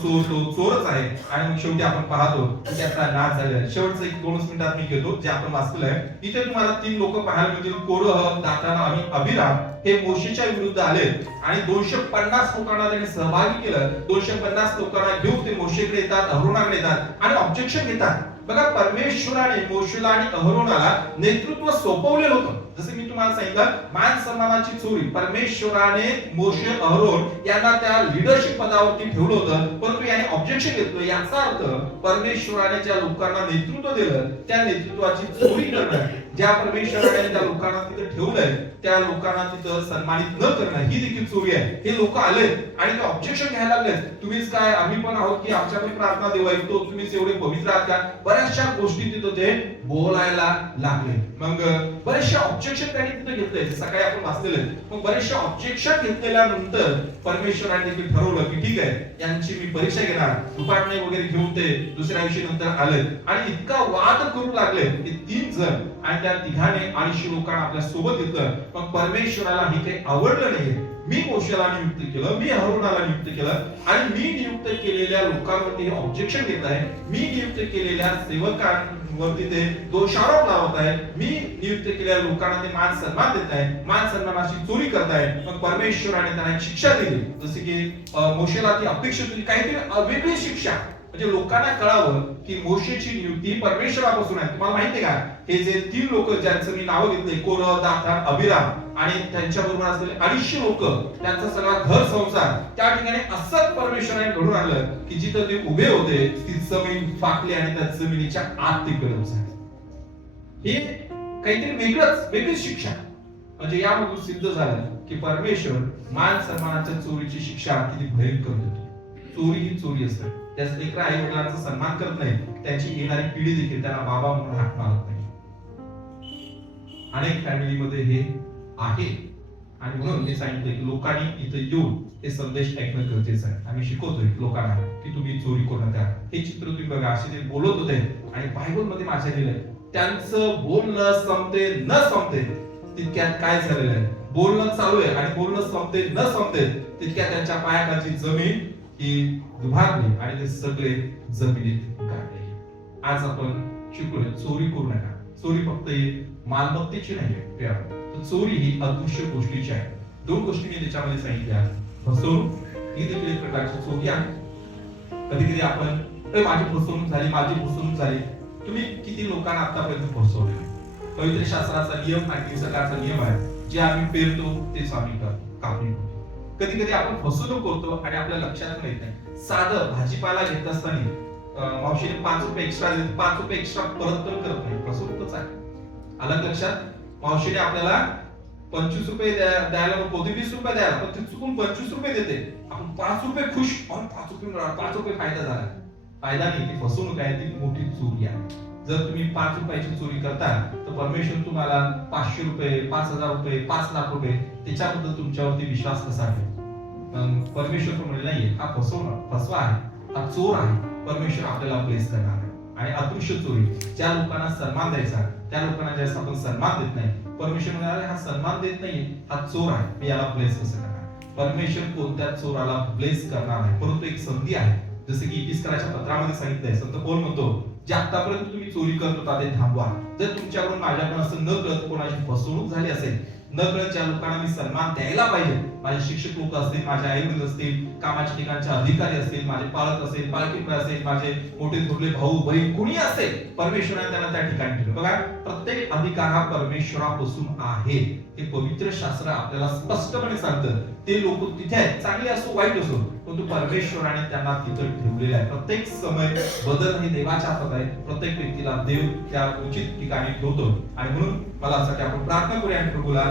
चोरच आहे. आणि मग शेवटी आपण पाहतो की त्याचा नाश झालेला आहे. शेवटचं 1-2 मिनिटात मी घेतो जे आपण वाचलेलं आहे. इथे तुम्हाला 3 लोक पाहायला मिळतील. कोरह, दातान आणि अबिराम हे मोशेच्या विरुद्ध आले आणि 250 लोकांना त्यांनी सहभागी केलं. 250 लोकांना घेऊन ते मोशेकडे येतात, अहरोनाकडे येतात आणि ऑब्जेक्शन घेतात. बघा, परमेश्वराने मोशेला आणि अहरोनाला नेतृत्व सोपवलेलं होतं. जसे मी तुम्हाला सांगितलं, मान सन्मानाची चोरी, परमेश्वराने मोशे, अहरोन यांना त्या लीडरशिप पदावरती ठेवलं होतं, परंतु याने ऑब्जेक्शन घेतलं. याचा अर्थ परमेश्वराने ज्या लोकांना नेतृत्व दिलं त्या नेतृत्वाची चोरी करणं, ज्या परमेश्वराने ज्या लोकांना तिथे ठेवलंय त्या लोकांना तिथं सन्मानित न करणं ही देखील चोरी आहे. हे लोक आले आणि ते ऑब्जेक्शन घ्यायला लागले. तुम्हीच काय, आम्ही पण आहोत की आमच्या पण प्रार्थना देव ऐकतो, तुम्हीच एवढे पवित्र आहात का? बऱ्याचशा गोष्टी तिथं ते बोलायला लागले. मग बरेचशे ऑब्जेक्शन त्यांनी तिथे घेतले, सकाळी आपण वाचलेले. मग बरेचशे ऑब्जेक्शन घेतल्यानंतर परमेश्वराने देखील ठरवलं की ठीक आहे, यांची मी परीक्षा घेणार. दुपारने वगैरे घेऊन ते दुसऱ्या दिवशी नंतर आले आणि इतका वाद करू लागले की 3 जण आणि त्या तिघाने 250 लोकांना आपल्या सोबत घेतलं. मग परमेश्वराला हे काही आवडलं नाही. मी मोशेला नियुक्त केलं, मी अहरोनाला नियुक्त केलं आणि मी नियुक्त केलेल्या लोकांवरती हे ऑब्जेक्शन घेत आहे. मी नियुक्त केलेल्या सेवकांवरती ते दोषारोप लावत आहे. मी नियुक्त केलेल्या लोकांना ते मान सन्मान देत आहे, मान सन्मानाची चोरी करत आहे. मग परमेश्वराने त्यांना एक शिक्षा दिली. जसे की मोशेला ती अपेक्षित होती काहीतरी वेगळी शिक्षा, म्हणजे लोकांना कळावं की मोशेची नियुक्ती परमेश्वरापासून आहे. तुम्हाला माहिती आहे का, हे जे 3 लोक ज्यांचं मी नाव घेतले, कोरह, दातान, अबिराम आणि त्यांच्या बरोबर असलेले 250 लोक, त्यांचा सगळा घर संसार त्या ठिकाणी असंच परमेश्वराने घडून आणलं की जिथं ते उभे होते ती जमीन फाकली आणि त्या जमिनीच्या आत ते गळून झाले. हे काहीतरी वेगळीच शिक्षा. म्हणजे यामधून सिद्ध झालं की परमेश्वर मान सन्मानाच्या चोरीची शिक्षा किती भयंकर देतो. चोरी ही चोरी असते. त्याच लेकरं आई वडिलांचा सन्मान करत नाही, त्यांची येणारी पिढी देखील त्यांना बाबा म्हणून हाक मारत नाही. अनेक फॅमिलीमध्ये हे आहे आणि म्हणून मी सांगितलं की लोकांनी इथे येऊन हे संदेश ऐकणं गरजेचं आहे. आम्ही शिकवतोय लोकांना की तुम्ही चोरी करू नका. हे चित्र तुम्ही बघा, असे ते बोलत होते आणि बायबल मध्ये माझ्या लिहिलंय त्यांचं बोलणं संपते न संपते तितक्यात काय झालेलं आहे. बोलणं चालू आहे आणि बोलणं संपते न संपते तितक्यात त्यांच्या पायाखालची जमीन ही दुभारली आणि ते सगळे जमिनीत गाडले. आज आपण शिकलोय चोरी करू नका. चोरी फक्त मालमत्तेची नाही, तर चोरी ही अदृश्य गोष्टीची आहे. 2 गोष्टी मी त्याच्यामध्ये सांगितल्या. फसवणूक ही देखील एक प्रकारची चोरी आहे. कधी कधी आपण माझी फसवणूक झाली. तुम्ही किती लोकांना आतापर्यंत फसवले? पवित्र शास्त्राचा नियम आणि निसर्गाचा नियम आहे, जे आम्ही पेरतो तेच आम्ही कापणी करतो. कधी कधी आपण फसवणूक करतो आणि आपल्या लक्षात येत नाही. साधं भाजीपाला घेत असताना मावशीने 5 रुपये एक्स्ट्रा देते, 5 रुपये एक्स्ट्रा परत करत नाही, फसवणूकच आहे. आलं लक्षात? मावशीने आपल्याला 25 रुपये द्यायला नको होते, 20 रुपये द्यायला, पण ती चुकून 25 रुपये देते. आपण 5 रुपये खुश, 5 रुपये फायदा झाला. फायदा नाही, ती फसवणूक आहे, ती मोठी चोरी आहे. जर तुम्ही 5 रुपयाची चोरी करता तर परमेश्वर तुम्हाला 500 रुपये, 5000 रुपये, 5 लाख रुपये त्याच्याबद्दल तुमच्यावरती विश्वास कसा आहे? परमेश्वर म्हणले नाहीये हा फसवा आहे, हा चोर आहे. परमेश्वर आपल्याला प्लेस करणार आहे. आणि अदृश्य चोरी, ज्या लोकांना सन्मान द्यायचा त्या लोकांना ज्यावेळेस आपण सन्मान देत नाही, परमेश्वर म्हणाले हा सन्मान देत नाहीये, हा चोर आहे, मी याला प्लेस कसं करणार? परमेश्वर कोणत्या चोराला प्लेस करणार नाही, परंतु एक संधी आहे. जसे की इफिसकराच्या पत्रामध्ये सांगितलंय, संत पौल म्हणतो जे आतापर्यंत तुम्ही चोरी करत होता ते थांबवा. जर तुमच्याकडून माझ्याकडून असं न कळत कोणाची फसवणूक झाली असेल, न कळत ज्या लोकांना मी सन्मान द्यायला पाहिजे, माझे शिक्षक लोक असतील, माझे आई वडील असतील, कामाच्या ठिकाणचे अधिकारी असतील, माझे पालक असेल, पालकी असेल, माझे मोठे थोरले भाऊ बहीण कोणी असेल, परमेश्वराने त्यांना त्या ठिकाणी ठेवलं. बघा, प्रत्येक अधिकार हा परमेश्वरापासून आहे. हे पवित्र शास्त्र आपल्याला स्पष्टपणे सांगतं. ते लोक तिथे आहेत, चांगले असो वाईट असो, परंतु परमेश्वराने त्यांना तिथे ठेवलेले आहे. प्रत्येक समय बदल हे देवाच्या हातात आहे. प्रत्येक व्यक्तीला देव त्या उचित ठिकाणी ठेवतो. आणि म्हणून मला असं की आपण प्रार्थना करूया आणि प्रभूला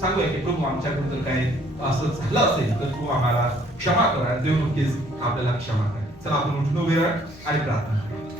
सांगूया की प्रभू आमच्याकडून जर काही असं झालं असेल तर तू आम्हाला क्षमा कर. आणि देव नक्कीच आपल्याला क्षमा करेल. चला आपण उठून उभे राहा आणि प्रार्थना करूया.